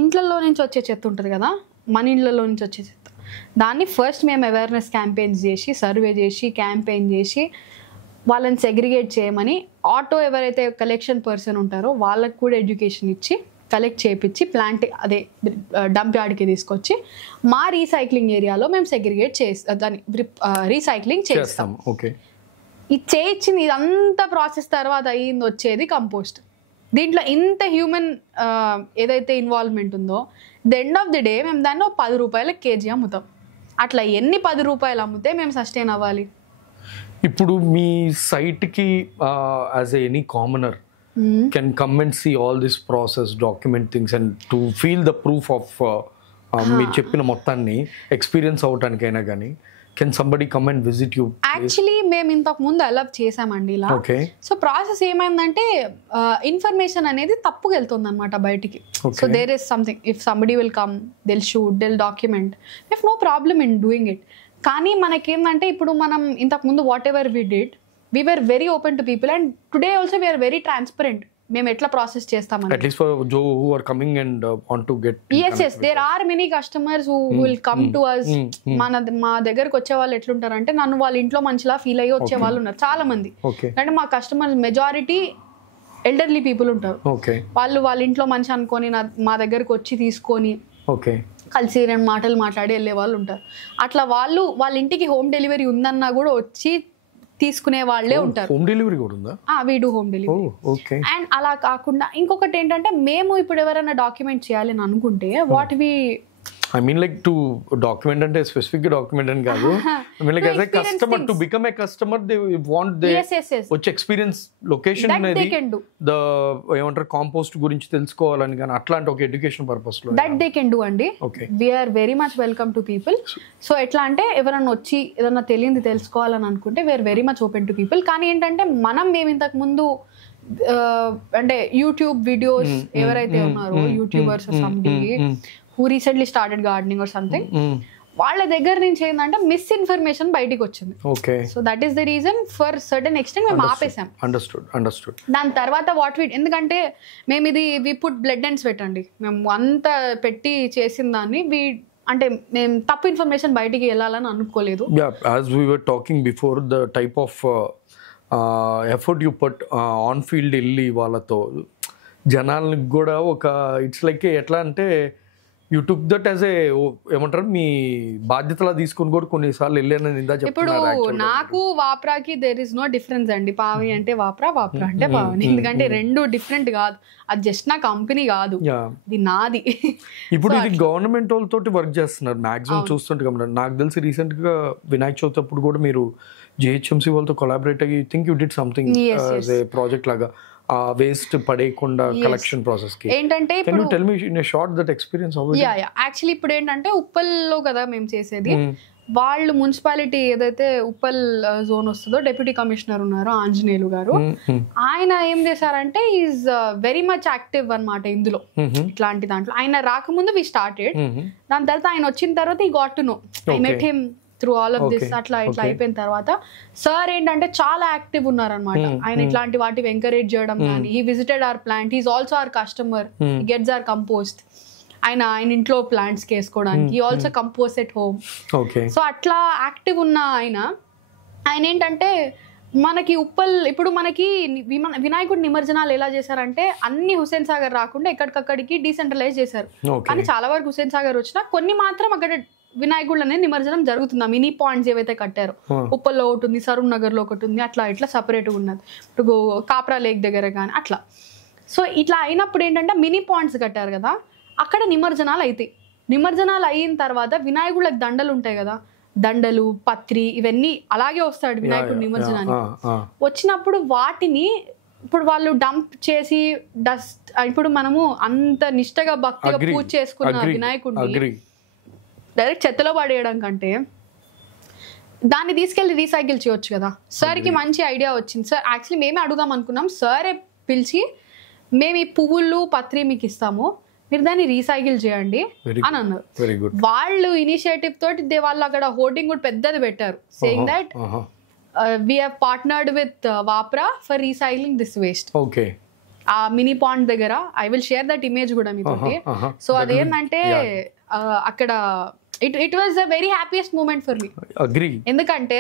ఇంట్లలో నుంచి వచ్చే చెత్త ఉంటుంది కదా, మన ఇండ్లలో నుంచి వచ్చే చెత్త, దాన్ని ఫస్ట్ మేము అవేర్నెస్ క్యాంపెయిన్స్ చేసి సర్వే చేసి క్యాంపెయిన్ చేసి వాళ్ళని సెగ్రిగేట్ చేయమని ఆటో ఎవరైతే కలెక్షన్ పర్సన్ ఉంటారో వాళ్ళకు కూడా ఎడ్యుకేషన్ ఇచ్చి కలెక్ట్ చేయించి ప్లాంట్ అదే డంప్ యార్డ్కి తీసుకొచ్చి మా రీసైక్లింగ్ ఏరియాలో మేము సెగ్రిగేట్ దాన్ని రీసైక్లింగ్ చేస్తాం. ఇది చేయించింది ఇదంతా ప్రాసెస్ తర్వాత అయ్యింది వచ్చేది కంపోస్ట్. దీంట్లో ఇంత హ్యూమన్ ఏదైతే ఇన్వాల్వ్మెంట్ ఉందో the end of the day మేము దాన్ని ₹10 kg అమ్ముతాం. అట్లా ఎన్ని ₹10 అమ్మితే మేము సస్టైన్ అవ్వాలి? ఇప్పుడు మీ సైట్కి as any commoner can come and see all this process, document things and to feel the proof of మీరు చెప్పిన మొత్తాన్ని ఎక్స్పీరియన్స్ అవటానికైనా కానీ can somebody come and visit you? Actually మేము ఇంతకు ముందు అలౌ చేసామండి ఇలా. సో ప్రాసెస్ ఏమైందంటే ఇన్ఫర్మేషన్ అనేది తప్పుగా వెళ్తుంది అనమాట బయటికి. So there is something, if somebody will come they'll shoot they'll document, if no problem in doing it. కానీ మనకేందంటే ఇప్పుడు మనం ఇంతకు ముందు whatever we did we were very open to people and today also we're very transparent. మేము ఎట్లా process చేస్తామని. At least for Joe who are coming and want to get. Yes, there are many customers who will come to us. మా దగ్గరకు వచ్చే వాళ్ళు ఎట్లుంటారంటే నన్ను వాళ్ళ ఇంట్లో మంచిలా ఫీల్ అయ్యి వచ్చే వాళ్ళు ఉన్నారు చాలా మంది. అంటే మా కస్టమర్స్ మెజారిటీ ఎల్డర్లీ పీపుల్ ఉంటారు. వాళ్ళు వాళ్ళ ఇంట్లో మంచి అనుకొని మా దగ్గరకు వచ్చి తీసుకొని కలిసి 2 మాటలు మాట్లాడి వెళ్ళే వాళ్ళు ఉంటారు. అట్లా వాళ్ళ ఇంటికి హోమ్ డెలివరీ ఉందన్నా కూడా వచ్చి తీసుకునే వాళ్ళే ఉంటారు. హోమ్ డెలివరీ కూడా ఉందా? We do home delivery. And అలా కాకుండా ఇంకొకటి ఏంటంటే మేము ఇప్పుడు ఎవరైనా డాక్యుమెంట్ చేయాలి అని అనుకుంటే what we I mean like to document and a specific document and kaadu. I mean like as a customer things. To become a customer they want the yes. which experience location that they can do. The ఏమంటారు compost గురించి తెలుసుకోవాలని కానీ అట్లాంటి ఒక education purpose లో that they can do అండి. We are very much welcome to people. So ఎట్లా అంటే ఎవరైనా వచ్చి ఏదైనా తెలియంది తెలుసుకోవాలని అనుకుంటే we are very much open to people. కానీ ఏంటంటే మేము ఇంతకు ముందు అంటే యూట్యూబ్ వీడియోస్ ఎవరైతే ఉన్నారో YouTubers something who recently started gardening or something, వాళ్ళ దగ్గర నుంచి ఏంటంటే మిస్ఇన్ఫర్మేషన్ బయటికి వచ్చింది. So that is the reason for certain extent మేము ఆపేసాం. అండర్స్టూడ్. దాని తర్వాత ఎందుకంటే మేము ఇది we put blood and sweat అండి, మేము అంత పెట్టి చేసిన దాన్ని అంటే మేము తప్పు ఇన్ఫర్మేషన్ బయటికి వెళ్ళాలని అనుకోలేదు. As we were talking before the type of effort you put on field వెళ్ళి వాళ్ళతో జనాలకు కూడా ఒక ఇట్స్ లైక్ ఎట్లా అంటే you took that as a ఏమంటారు మీ బాధ్యతలా తీసుకుని కూడా కొన్నిసార్లు వెళ్ళానని ఇందా ఇప్పుడు చెప్తున్నారు. నాకు వాప్రాకి దేర్ ఇస్ నో డిఫరెన్స్ అండి. పావని అంటే వాప్రా, వాప్రా అంటే పావని. ఎందుకంటే రెండు డిఫరెంట్ కాదు, అది జస్ట్ నా కంపెనీ కాదు, ఇది నాది. ఇప్పుడు ఇది గవర్నమెంట్ వాళ్ళతోటి వర్క్ చేస్తున్నారు మాక్సిమం చూస్తుంటే కదా. నాకు తెలిసి రీసెంట్ గా వినాయక చవితి అప్పుడు కూడా మీరు జిహెచ్ఎంసీ వాళ్ళతో కొలాబరేట్ అయ్యి think you did something project లాగా ఆ వేస్ట్ పడేయకుండా కలెక్షన్ ప్రాసెస్ కి ఏంటంటే can you tell me in a short that experience how yeah actually ఇప్పుడు ఏంటంటే ఉప్పల్లో కదా మేము చేసేది. వాళ్ళు మున్సిపాలిటీ ఏదైతే ఉప్పల్ జోన్ వస్తుందో డెప్యూటీ కమిషనర్ ఉన్నారు ఆంజనేయులు గారు, ఆయన ఏం చేశారంటే ఈజ్ వెరీ మచ్ యాక్టివ్ అన్నమాట ఇందులో. ఇట్లాంటి దాంట్లో ఆయన రాకముందు వి స్టార్టెడ్, దాని తర్వాత ఆయన వచ్చిన తర్వాత ఈ got to no, I met him through all of this. అట్లా ఇట్లా అయిపోయిన తర్వాత సార్ ఏంటంటే చాలా యాక్టివ్ ఉన్నారనమాట. ఆయన ఇట్లాంటి వాటిని ఎంకరేజ్ చేయడం కానీ, he visited our plant, he's also our customer, he gets our compost. ఆయన ఇంట్లో ప్లాంట్స్ వేసుకోవడానికి he also compost at home. So అట్లా యాక్టివ్ ఉన్న ఆయన ఏంటంటే మనకి ఉప్పల్ ఇప్పుడు మనకి వినాయకుడి నిమజ్జనాలు ఎలా చేశారంటే అన్ని హుస్సేన్ సాగర్ రాకుండా ఎక్కడికక్కడికి డీసెంట్రలైజ్ చేశారు. కానీ చాలా వరకు హుస్సేన్ సాగర్ వచ్చినా కొన్ని మాత్రం అక్కడ వినాయకుడు అనేది నిమజ్జనం జరుగుతుంది. మినీ పాయింట్స్ ఏవైతే కట్టారో ఉప్పల్లో ఒకటి ఉంది, సరూర్ నగర్ లో ఒకటి ఉంది, అట్లా ఇట్లా సపరేట్గా ఉన్నది. ఇప్పుడు కాప్రా లేక్ దగ్గర కానీ అట్లా. సో ఇట్లా అయినప్పుడు ఏంటంటే మినీ పాయింట్స్ కట్టారు కదా, అక్కడ నిమజ్జనాలు అవుతాయి. నిమజ్జనాలు అయిన తర్వాత వినాయకుడికి దండలు ఉంటాయి కదా, దండలు పత్రి ఇవన్నీ అలాగే వస్తాడు వినాయకుడు నిమజ్జనానికి. వచ్చినప్పుడు వాటిని ఇప్పుడు వాళ్ళు డంప్ చేసి డస్ట్, ఇప్పుడు మనము అంత నిష్టగా భక్తిగా పూజ చేసుకున్న వినాయకుడిని డైరెక్ట్ చెత్తలో పడేయడం కంటే దాన్ని తీసుకెళ్ళి రీసైకిల్ చేయొచ్చు కదా. సార్కి మంచి ఐడియా వచ్చింది. సార్ యాక్చువల్లీ మేమే అడుగుదాం అనుకున్నాం, సరే పిలిచి మేము ఈ పువ్వులు పత్రి మీకు ఇస్తాము, మీరు దాన్ని రీసైకిల్ చేయండి అని అన్నారు. వాళ్ళు ఇనిషియేటివ్ తోటి వాళ్ళు అక్కడ హోర్డింగ్ కూడా పెద్దది పెట్టారు, saying that we have partnered with Vapra for recycling this waste. ఆ మినీ పాయింట్ దగ్గర I will share that image కూడా మీతోటి. సో అదేంటంటే అక్కడ it was a very happiest moment for me. Agree. ఎందుకంటే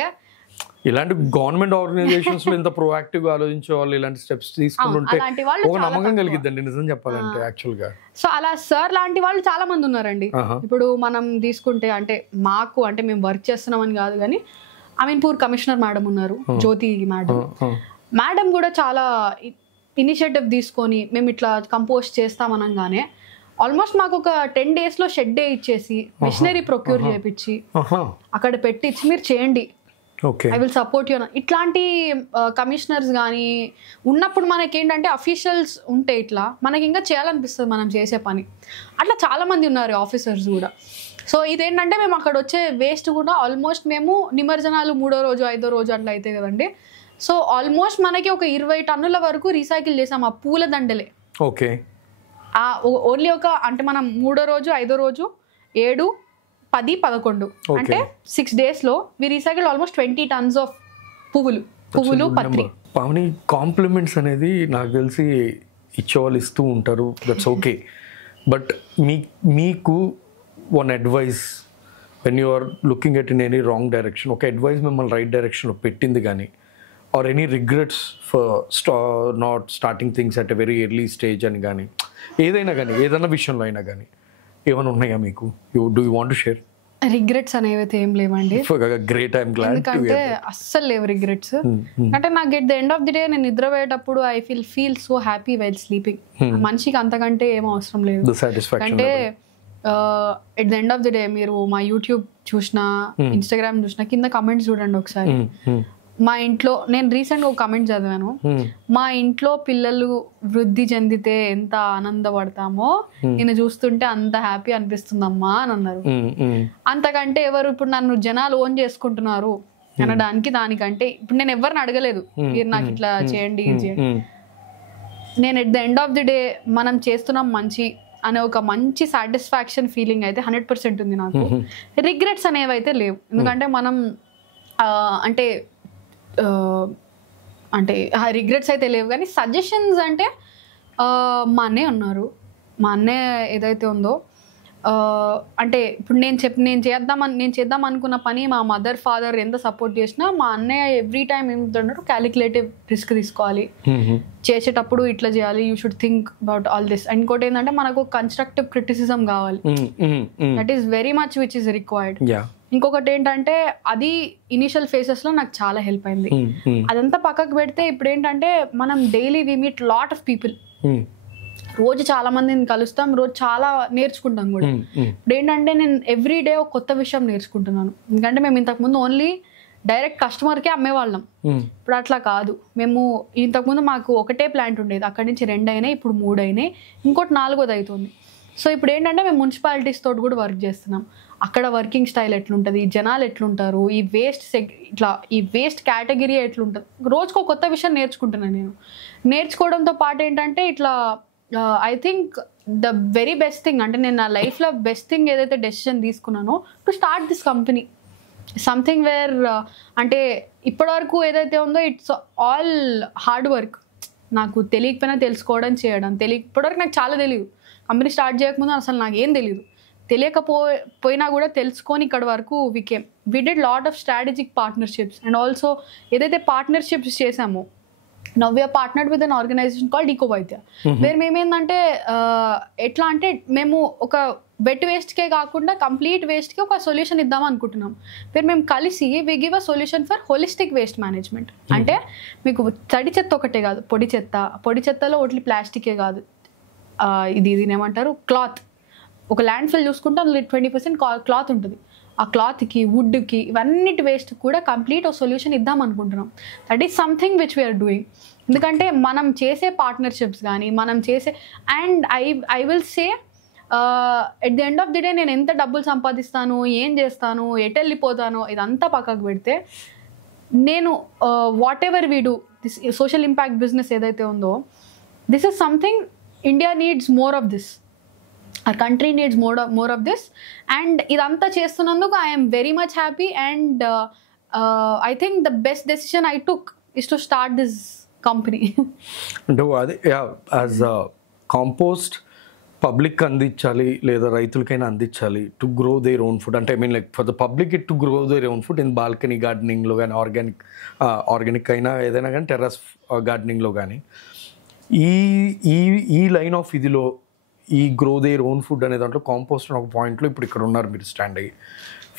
ఇలాంటి గవర్నమెంట్ ఆర్గనైజేషన్స్ లో ఎంత ప్రొయాక్టివ్ గా ఆలోచించే వాళ్ళు ఇలాంటి స్టెప్స్ తీసుకుంటుంటే ఒక నమ్మకం కలిగిద్దండి నిజం చెప్పాలంటే యాక్చువల్ గా. సో అలా సార్ లాంటి వాళ్ళు చాలా మంది ఉన్నారండి. ఇప్పుడు మనం తీసుకుంటే అంటే మాకు అంటే మేము వర్క్ చేస్తున్నామని కాదు కానీ అమీన్పూర్ కమిషనర్ మేడం ఉన్నారు, జ్యోతి మేడం కూడా చాలా ఇనిషియేటివ్ తీసుకొని మేము ఇట్లా కంపోస్ట్ చేస్తామనగానే ఆల్మోస్ట్ మాకు ఒక 10 days లో షెడ్ ఇచ్చేసి మిషనరీ ప్రొక్యూర్ చేయించి అక్కడ పెట్టించి మీరు చేయండి, ఐ విల్ సపోర్ట్ యూ. ఇట్లాంటి కమిషనర్స్ కానీ ఉన్నప్పుడు మనకి ఏంటంటే అఫీషియల్స్ ఉంటే ఇట్లా మనకి ఇంకా చేయాలనిపిస్తుంది మనం చేసే పని. అట్లా చాలా మంది ఉన్నారు ఆఫీసర్స్ కూడా. సో ఇదేంటంటే మేము అక్కడ వచ్చే వేస్ట్ కూడా ఆల్మోస్ట్ మేము నిమజ్జనాలు 3వ రోజు 5వ రోజు అట్లా అయితే కదండి. సో ఆల్మోస్ట్ మనకి ఒక 20 టన్నుల వరకు రీసైకిల్ చేసాం ఆ పూల దండలే. ఓకే. ఓన్లీ ఒక అంటే మనం 3వ రోజు 5వ రోజు 7, 10, 11 అంటే 6 days లో వి రీసైకిల్ ఆల్మోస్ట్ 20 tons ఆఫ్ పువ్వులు పత్రి. పావని కాంప్లిమెంట్స్ అనేది నాకు తెలిసి ఇచ్చేవాళ్ళు ఇస్తూ ఉంటారు, దట్స్ ఓకే. బట్ మీకు one advice when you are looking at in any wrong direction, ఒక అడ్వైస్ మిమ్మల్ని రైట్ డైరెక్షన్లో పెట్టింది కానీ are any regrets for not starting things at a very early stage అని కానీ ఏదైనా కానీ ఏదైనా విషయంలో అయినా కానీ ఏమైనా ఉన్నాయా మీకు? Do you want to share? Regrets అనేవి ఏం లేవండి. Great, I'm glad. ఎందుకంటే అస్సలు లేవు రిగ్రెట్స్. అంటే నాకు at the end of the day నేను నిద్రపోయేటప్పుడు I feel so happy while sleeping. మనిషికి అంతకంటే ఏం అవసరం లేదు. అంటే at the end of the day మీరు మా యూట్యూబ్ చూసినా ఇన్స్టాగ్రామ్ చూసినా కింద కమెంట్స్ చూడండి ఒకసారి. మా ఇంట్లో నేను రీసెంట్గా ఒక కమెంట్ చదివాను, మా ఇంట్లో పిల్లలు వృద్ధి చెందితే ఎంత ఆనందపడతామో నేను చూస్తుంటే అంత హ్యాపీ అనిపిస్తుందమ్మా అని అన్నారు. అంతకంటే ఎవరు ఇప్పుడు నన్ను జనాలు ఓన్ చేసుకుంటున్నారు అనడానికి దానికంటే ఇప్పుడు నేను ఎవరిని అడగలేదు మీరు నాకు ఇట్లా చేయండి ఇది చేయండి. నేను at the end of the day మనం చేస్తున్నాం మంచి అనే ఒక మంచి సాటిస్ఫాక్షన్ ఫీలింగ్ అయితే 100% ఉంది నాకు. రిగ్రెట్స్ అనేవి అయితే లేవు. ఎందుకంటే మనం అంటే రిగ్రెట్స్ అయితే లేవు. కానీ సజెషన్స్ అంటే మా అన్నయ్య ఉన్నారు, మా అన్నయ్య ఏదైతే ఉందో అంటే ఇప్పుడు నేను చేద్దాం అనుకున్న పని మా మదర్ ఫాదర్ ఎంత సపోర్ట్ చేసినా మా అన్నయ్య ఎవ్రీ టైం ఏమంటున్నారు క్యాలిక్యులేటివ్ రిస్క్ తీసుకోవాలి, చేసేటప్పుడు ఇట్లా చేయాలి, you should think about all this. ఇంకోటి ఏంటంటే మనకు కన్స్ట్రక్టివ్ క్రిటిసిజం కావాలి, that is very much which is required. ఇంకొకటి ఏంటంటే అది ఇనిషియల్ ఫేసెస్ లో నాకు చాలా హెల్ప్ అయింది. అదంతా పక్కకు పెడితే ఇప్పుడు ఏంటంటే మనం daily we meet lot of people, రోజు చాలా మందిని కలుస్తాం, రోజు చాలా నేర్చుకుంటాం కూడా. ఇప్పుడు ఏంటంటే నేను ఎవ్రీ డే ఒక కొత్త విషయం నేర్చుకుంటున్నాను. ఎందుకంటే మేము ఇంతకుముందు ఓన్లీ డైరెక్ట్ కస్టమర్కే అమ్మేవాళ్ళం, ఇప్పుడు అట్లా కాదు. మేము ఇంతకుముందు మాకు ఒకటే ప్లాంట్ ఉండేది, అక్కడి నుంచి 2 అయినాయి, ఇప్పుడు 3 అయినాయి, ఇంకోటి 4వ అవుతుంది. సో ఇప్పుడు ఏంటంటే మేము మున్సిపాలిటీస్ తోటి కూడా వర్క్ చేస్తున్నాం. అక్కడ వర్కింగ్ స్టైల్ ఎట్లుంటుంది, జనాలు ఎట్లుంటారు, ఈ వేస్ట్ కేటగిరీ ఎట్లుంటుంది, రోజుకు ఒక కొత్త విషయం నేర్చుకుంటున్నాను నేను. నేర్చుకోవడంతో పాటు ఏంటంటే ఇట్లా I think the very best thing అంటే నేను నా లైఫ్లో బెస్ట్ థింగ్ ఏదైతే డెసిషన్ తీసుకున్నానో to start this company, something where అంటే ఇప్పటివరకు ఏదైతే ఉందో ఇట్స్ ఆల్ హార్డ్ వర్క్. నాకు తెలియకపోయినా తెలుసుకోవడం, చేయడం. ఇప్పటివరకు నాకు చాలా తెలియదు, కంపెనీ స్టార్ట్ చేయకముందు అసలు నాకు ఏం తెలియదు. తెలియకపోయినా కూడా తెలుసుకొని ఇక్కడ వరకు we did lot of strategic partnerships. And also ఏదైతే పార్ట్నర్షిప్స్ చేసామో, now we are partnered with an organization called EcoVaidya, where మేమేందంటే ఎట్లా అంటే మేము ఒక వెట్ వేస్ట్కే కాకుండా కంప్లీట్ వేస్ట్కి ఒక సొల్యూషన్ ఇద్దాం అనుకుంటున్నాం. వేర్ మేము కలిసి we give a solution for holistic waste management. అంటే మీకు తడి చెత్త ఒకటే కాదు, పొడి చెత్తలో ఓన్లీ ప్లాస్టికే కాదు, ఇది ఏమంటారు క్లాత్. ఒక ల్యాండ్ ఫిల్ చూసుకుంటే అందులో 20% క్లాత్ ఉంటుంది. ఆ క్లాత్కి, వుడ్కి, ఇవన్నిటి వేస్ట్ కూడా కంప్లీట్ ఒక సొల్యూషన్ ఇద్దాం అనుకుంటున్నాం. That is something which we're doing. ఎందుకంటే మనం చేసే పార్ట్నర్షిప్స్ కానీ మనం చేసే and I will say at the end of the day నేను ఎంత డబ్బులు సంపాదిస్తాను, ఏం చేస్తాను, ఎటు వెళ్ళిపోతాను, ఇదంతా పక్కకు పెడితే నేను what ever we do this social impact business ఏదైతే ఉందో, this is something India needs more of this, our country needs more of this. And idantha chestunanduku I am very much happy, and I think the best decision I took is to start this company. Do as a compost public అందించాలి లేదా రైతులకైనా అందించాలి to grow their own food. అంటే I mean like for the public it to grow their own food in balcony గార్డెనింగ్లో కానీ organic అయినా ఏదైనా కానీ టెర్రస్ గార్డెనింగ్లో కానీ ఈ లైన్ ఆఫ్ ఇదిలో ఈ గ్రో దేర్ ఓన్ ఫుడ్ అనే దాంట్లో కాంపోస్ట్ ఒక పాయింట్లో ఇప్పుడు ఇక్కడ ఉన్నారు మీరు స్టాండ్ అయ్యి.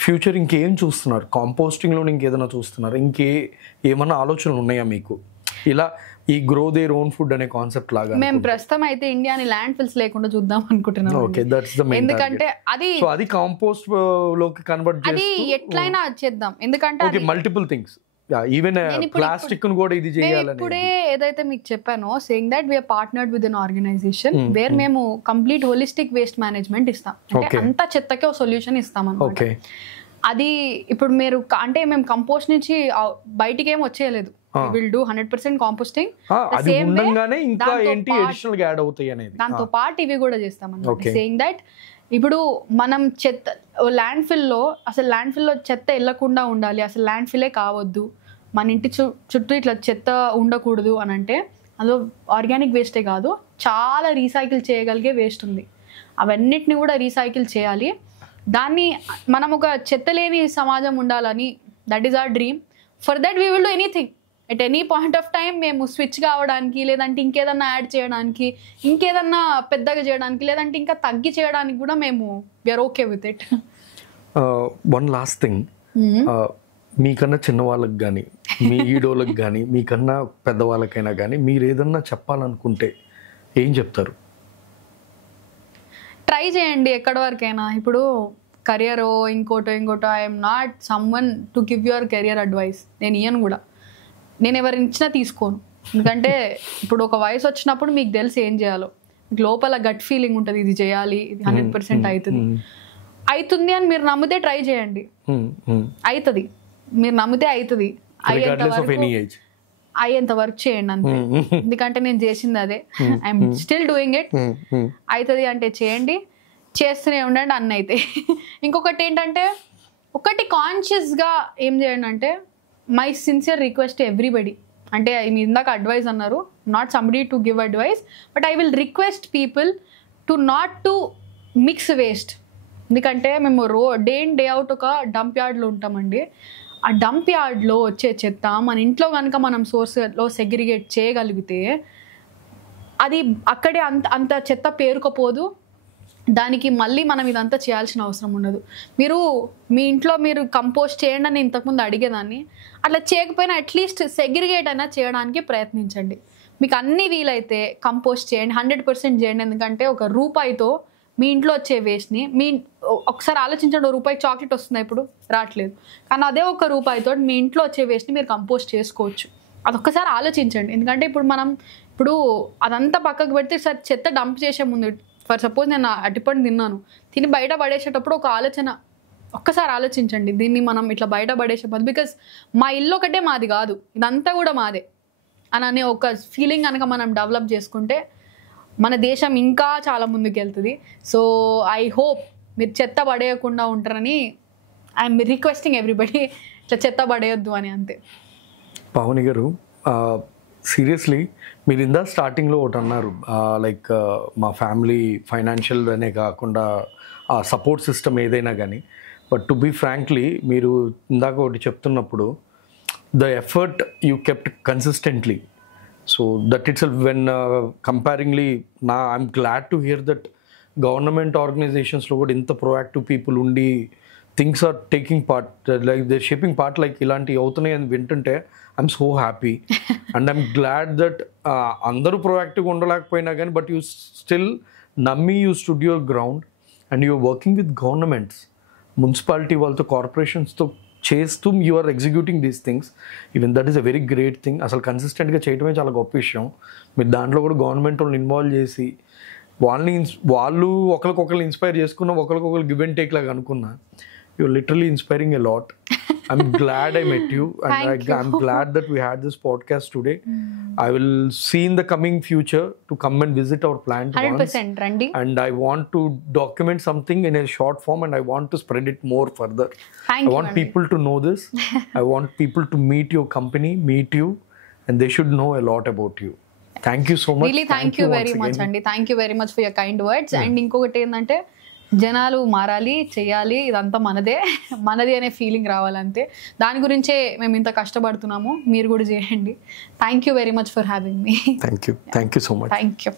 ఫ్యూచర్ ఇంకేం చూస్తున్నారు? కాంపోస్టింగ్లో ఇంకేదైనా చూస్తున్నారు? ఏమన్నా ఆలోచనలు ఉన్నాయా మీకు ఇలా ఈ గ్రో దేర్ ఓన్ ఫుడ్ అనే కాన్సెప్ట్ లాగా? మేము ప్రస్తుతం అయితే ఇండియాని ల్యాండ్ ఫిల్స్ లేకుండా చూద్దాం అనుకుంటున్నాం. Okay, that's the main. ఎందుకంటే అది కాంపోస్ట్ లోకి కన్వర్ట్ చేసి అది ఎట్లయినా చేద్దాం. ఎందుకంటే okay, multiple things, even plastic ను కూడా ఇది చేయాలని ఇప్పుడే ఏదైతే మీకు చెప్పానో, saying that we're partnered with an organization where మేము కంప్లీట్ హోలిస్టిక్ వేస్ట్ మేనేజ్మెంట్ ఇస్తాం. అంటే అంత చెత్తకే ఒక సొల్యూషన్ ఇస్తాం అన్నమాట. అది ఇప్పుడు మీరు అంటే మేము కంపోస్ట్ నుంచి బయటికి ఏం వచ్చేయలేదు, విల్ డూ 100% కాంపోస్టింగ్. దాంతో పాటు ఇవి కూడా చేస్తాం అన్నమాట. సేయింగ్ దట్ ఇప్పుడు మనం చెత్త ల్యాండ్ ఫిల్లో చెత్త వెళ్ళకుండా ఉండాలి, అసలు ల్యాండ్ ఫిల్లే కావద్దు, మన ఇంటి చుట్టూ ఇట్లా చెత్త ఉండకూడదు అని అంటే అందులో ఆర్గానిక్ వేస్టే కాదు, చాలా రీసైకిల్ చేయగలిగే వేస్ట్ ఉంది. అవన్నిటిని కూడా రీసైకిల్ చేయాలి. దాన్ని మనం ఒక చెత్త లేని సమాజం ఉండాలని, that is our dream. For that we will do anything at any point of time. మేము స్విచ్ కావడానికి, లేదంటే ఇంకేదన్నా యాడ్ చేయడానికి, ఇంకేదన్నా పెద్దగా చేయడానికి, లేదంటే ఇంకా తగ్గి చేయడానికి కూడా మేము we're okay with it. One last thing, మీకన్నా చిన్న వాళ్ళకి కానీ మీ ఈడోలకు కానీ మీకన్నా పెద్దవాళ్ళకైనా కానీ మీరు ఏదన్నా చెప్పాలనుకుంటే ఏం చెప్తారు? ట్రై చేయండి ఎక్కడి వరకైనా. ఇప్పుడు కెరియరో ఇంకోటో I'm not someone to give your career advice. నేను ఇయ్యను కూడా, నేను ఎవరిని ఇచ్చినా తీసుకోను. ఎందుకంటే ఇప్పుడు ఒక వయసు వచ్చినప్పుడు మీకు తెలిసి ఏం చేయాలో, మీకు లోపల గట్ ఫీలింగ్ ఉంటుంది, ఇది చేయాలి, ఇది 100% అవుతుంది అని మీరు నమ్మితే ట్రై చేయండి, అవుతుంది. మీరు నమ్మితే అవుతుంది. అయ్యేంత వర్క్ చేయండి అంతే. ఎందుకంటే నేను చేసింది అదే, ఐఎమ్ స్టిల్ డూయింగ్ ఇట్. అవుతుంది అంటే చేయండి, చేస్తూనే ఉండండి, అన్నీ అయితే. ఇంకొకటి ఏంటంటే, ఒకటి కాన్షియస్గా ఏం చేయండి అంటే, మై సిన్సియర్ రిక్వెస్ట్ ఎవ్రీబడి, అంటే మీరు ఇందాక అడ్వైస్ అన్నారు, not somebody to give advice, but I will request people to not to mix waste. ఎందుకంటే మేము డే ఇన్ డే అవుట్ ఒక డంప్ యార్డ్లో ఉంటామండి. ఆ డంప్ యార్డ్లో వచ్చే చెత్త మన ఇంట్లో కనుక మనం సోర్స్లో సెగ్రిగేట్ చేయగలిగితే అది అక్కడే అంత చెత్త పేరుకపోదు. దానికి మళ్ళీ మనం ఇదంతా చేయాల్సిన అవసరం ఉండదు. మీరు మీ ఇంట్లో మీరు కంపోస్ట్ చేయండి అని ఇంతకుముందు అడిగేదాన్ని. అట్లా చేయకపోయినా అట్లీస్ట్ సెగ్రిగేట్ అయినా చేయడానికి ప్రయత్నించండి. మీకు అన్ని వీలైతే కంపోస్ట్ చేయండి, 100% చేయండి. ఎందుకంటే ఒక రూపాయితో మీ ఇంట్లో వచ్చే వేస్ట్ని ఒకసారి ఆలోచించండి. రూపాయి చాక్లెట్ వస్తుందా? ఇప్పుడు రావట్లేదు. కానీ అదే ఒక రూపాయితో మీ ఇంట్లో వచ్చే వేస్ట్ని మీరు కంపోస్ట్ చేసుకోవచ్చు. అదొక్కసారి ఆలోచించండి. ఎందుకంటే ఇప్పుడు అదంతా పక్కకు పెడితే సార్ చెత్త డంప్ చేసే ముందు ఫర్ సపోజ్ నేను అరటిపండు తిన్నాను, తిని బయట పడేసేటప్పుడు ఒక ఆలోచన ఒక్కసారి ఆలోచించండి, దీన్ని మనం ఇట్లా బయట పడేసే బదులు, బికాజ్ మా ఇల్లు ఒకటే మాది కాదు, ఇదంతా కూడా మాదే అనే ఒక ఫీలింగ్ కనుక మనం డెవలప్ చేసుకుంటే మన దేశం ఇంకా చాలా ముందుకు వెళ్తుంది. సో ఐ హోప్ మీరు చెత్త పడేయకుండా ఉంటారని ఐఎమ్ రిక్వెస్టింగ్ ఎవ్రీబడి, ఇట్లా చెత్త పడేయొద్దు అని. అంతే. పావని గారు, సీరియస్లీ మీరు ఇందా స్టార్టింగ్లో ఒకటి అన్నారు, లైక్ మా ఫ్యామిలీ ఫైనాన్షియల్ అనే కాకుండా ఆ సపోర్ట్ సిస్టమ్ ఏదైనా కానీ, బట్ టు బీ ఫ్రాంక్లీ మీరు ఇందాక ఒకటి చెప్తున్నప్పుడు the effort you kept consistently. So that it's when comparingly I'm glad to hear that government ఆర్గనైజేషన్స్లో కూడా ఇంత ప్రొయాక్టివ్ పీపుల్ ఉండి things are taking part, like they shaping part, like ఇలాంటివి అవుతున్నాయి అని వింటుంటే I'm so happy and I'm glad that అందరూ ప్రొయాక్టివ్గా ఉండలేకపోయినా కానీ బట్ యూ స్టిల్ నమ్మి you stood your ground and you're working with governments, municipality వాళ్ళతో, కార్పొరేషన్స్తో చేస్తూ you are executing these things. Even that is a very great thing. అసలు కన్సిస్టెంట్గా చేయడమే చాలా గొప్ప విషయం. మీరు దాంట్లో కూడా గవర్నమెంట్ వాళ్ళని ఇన్వాల్వ్ చేసి వాళ్ళు ఒకరికొకరు ఇన్స్పైర్ చేసుకున్న, ఒకరికొకరు గివ్ అండ్ టేక్ లాగా అనుకున్నా. You're literally inspiring a lot. I'm glad I met you and I'm glad that we had this podcast today. I will see in the coming future to come and visit our plant 100% Randi. And I want to document something in a short form and I want to spread it more further. Thank you, want people to know this. I want people to meet your company, meet you, and they should know a lot about you. Thank you so much. Really, thank you very much Andi. Thank you very much for your kind words. And ఇంకొకటి ఏంటంటే జనాలు మారాలి, చేయాలి, ఇదంతా మనది అనే feeling రావాలంతే. దాని గురించే మేము ఇంత కష్టపడుతున్నాము. మీరు కూడా చేయండి. Thank you very much for having me. Thank you so much. Thank you.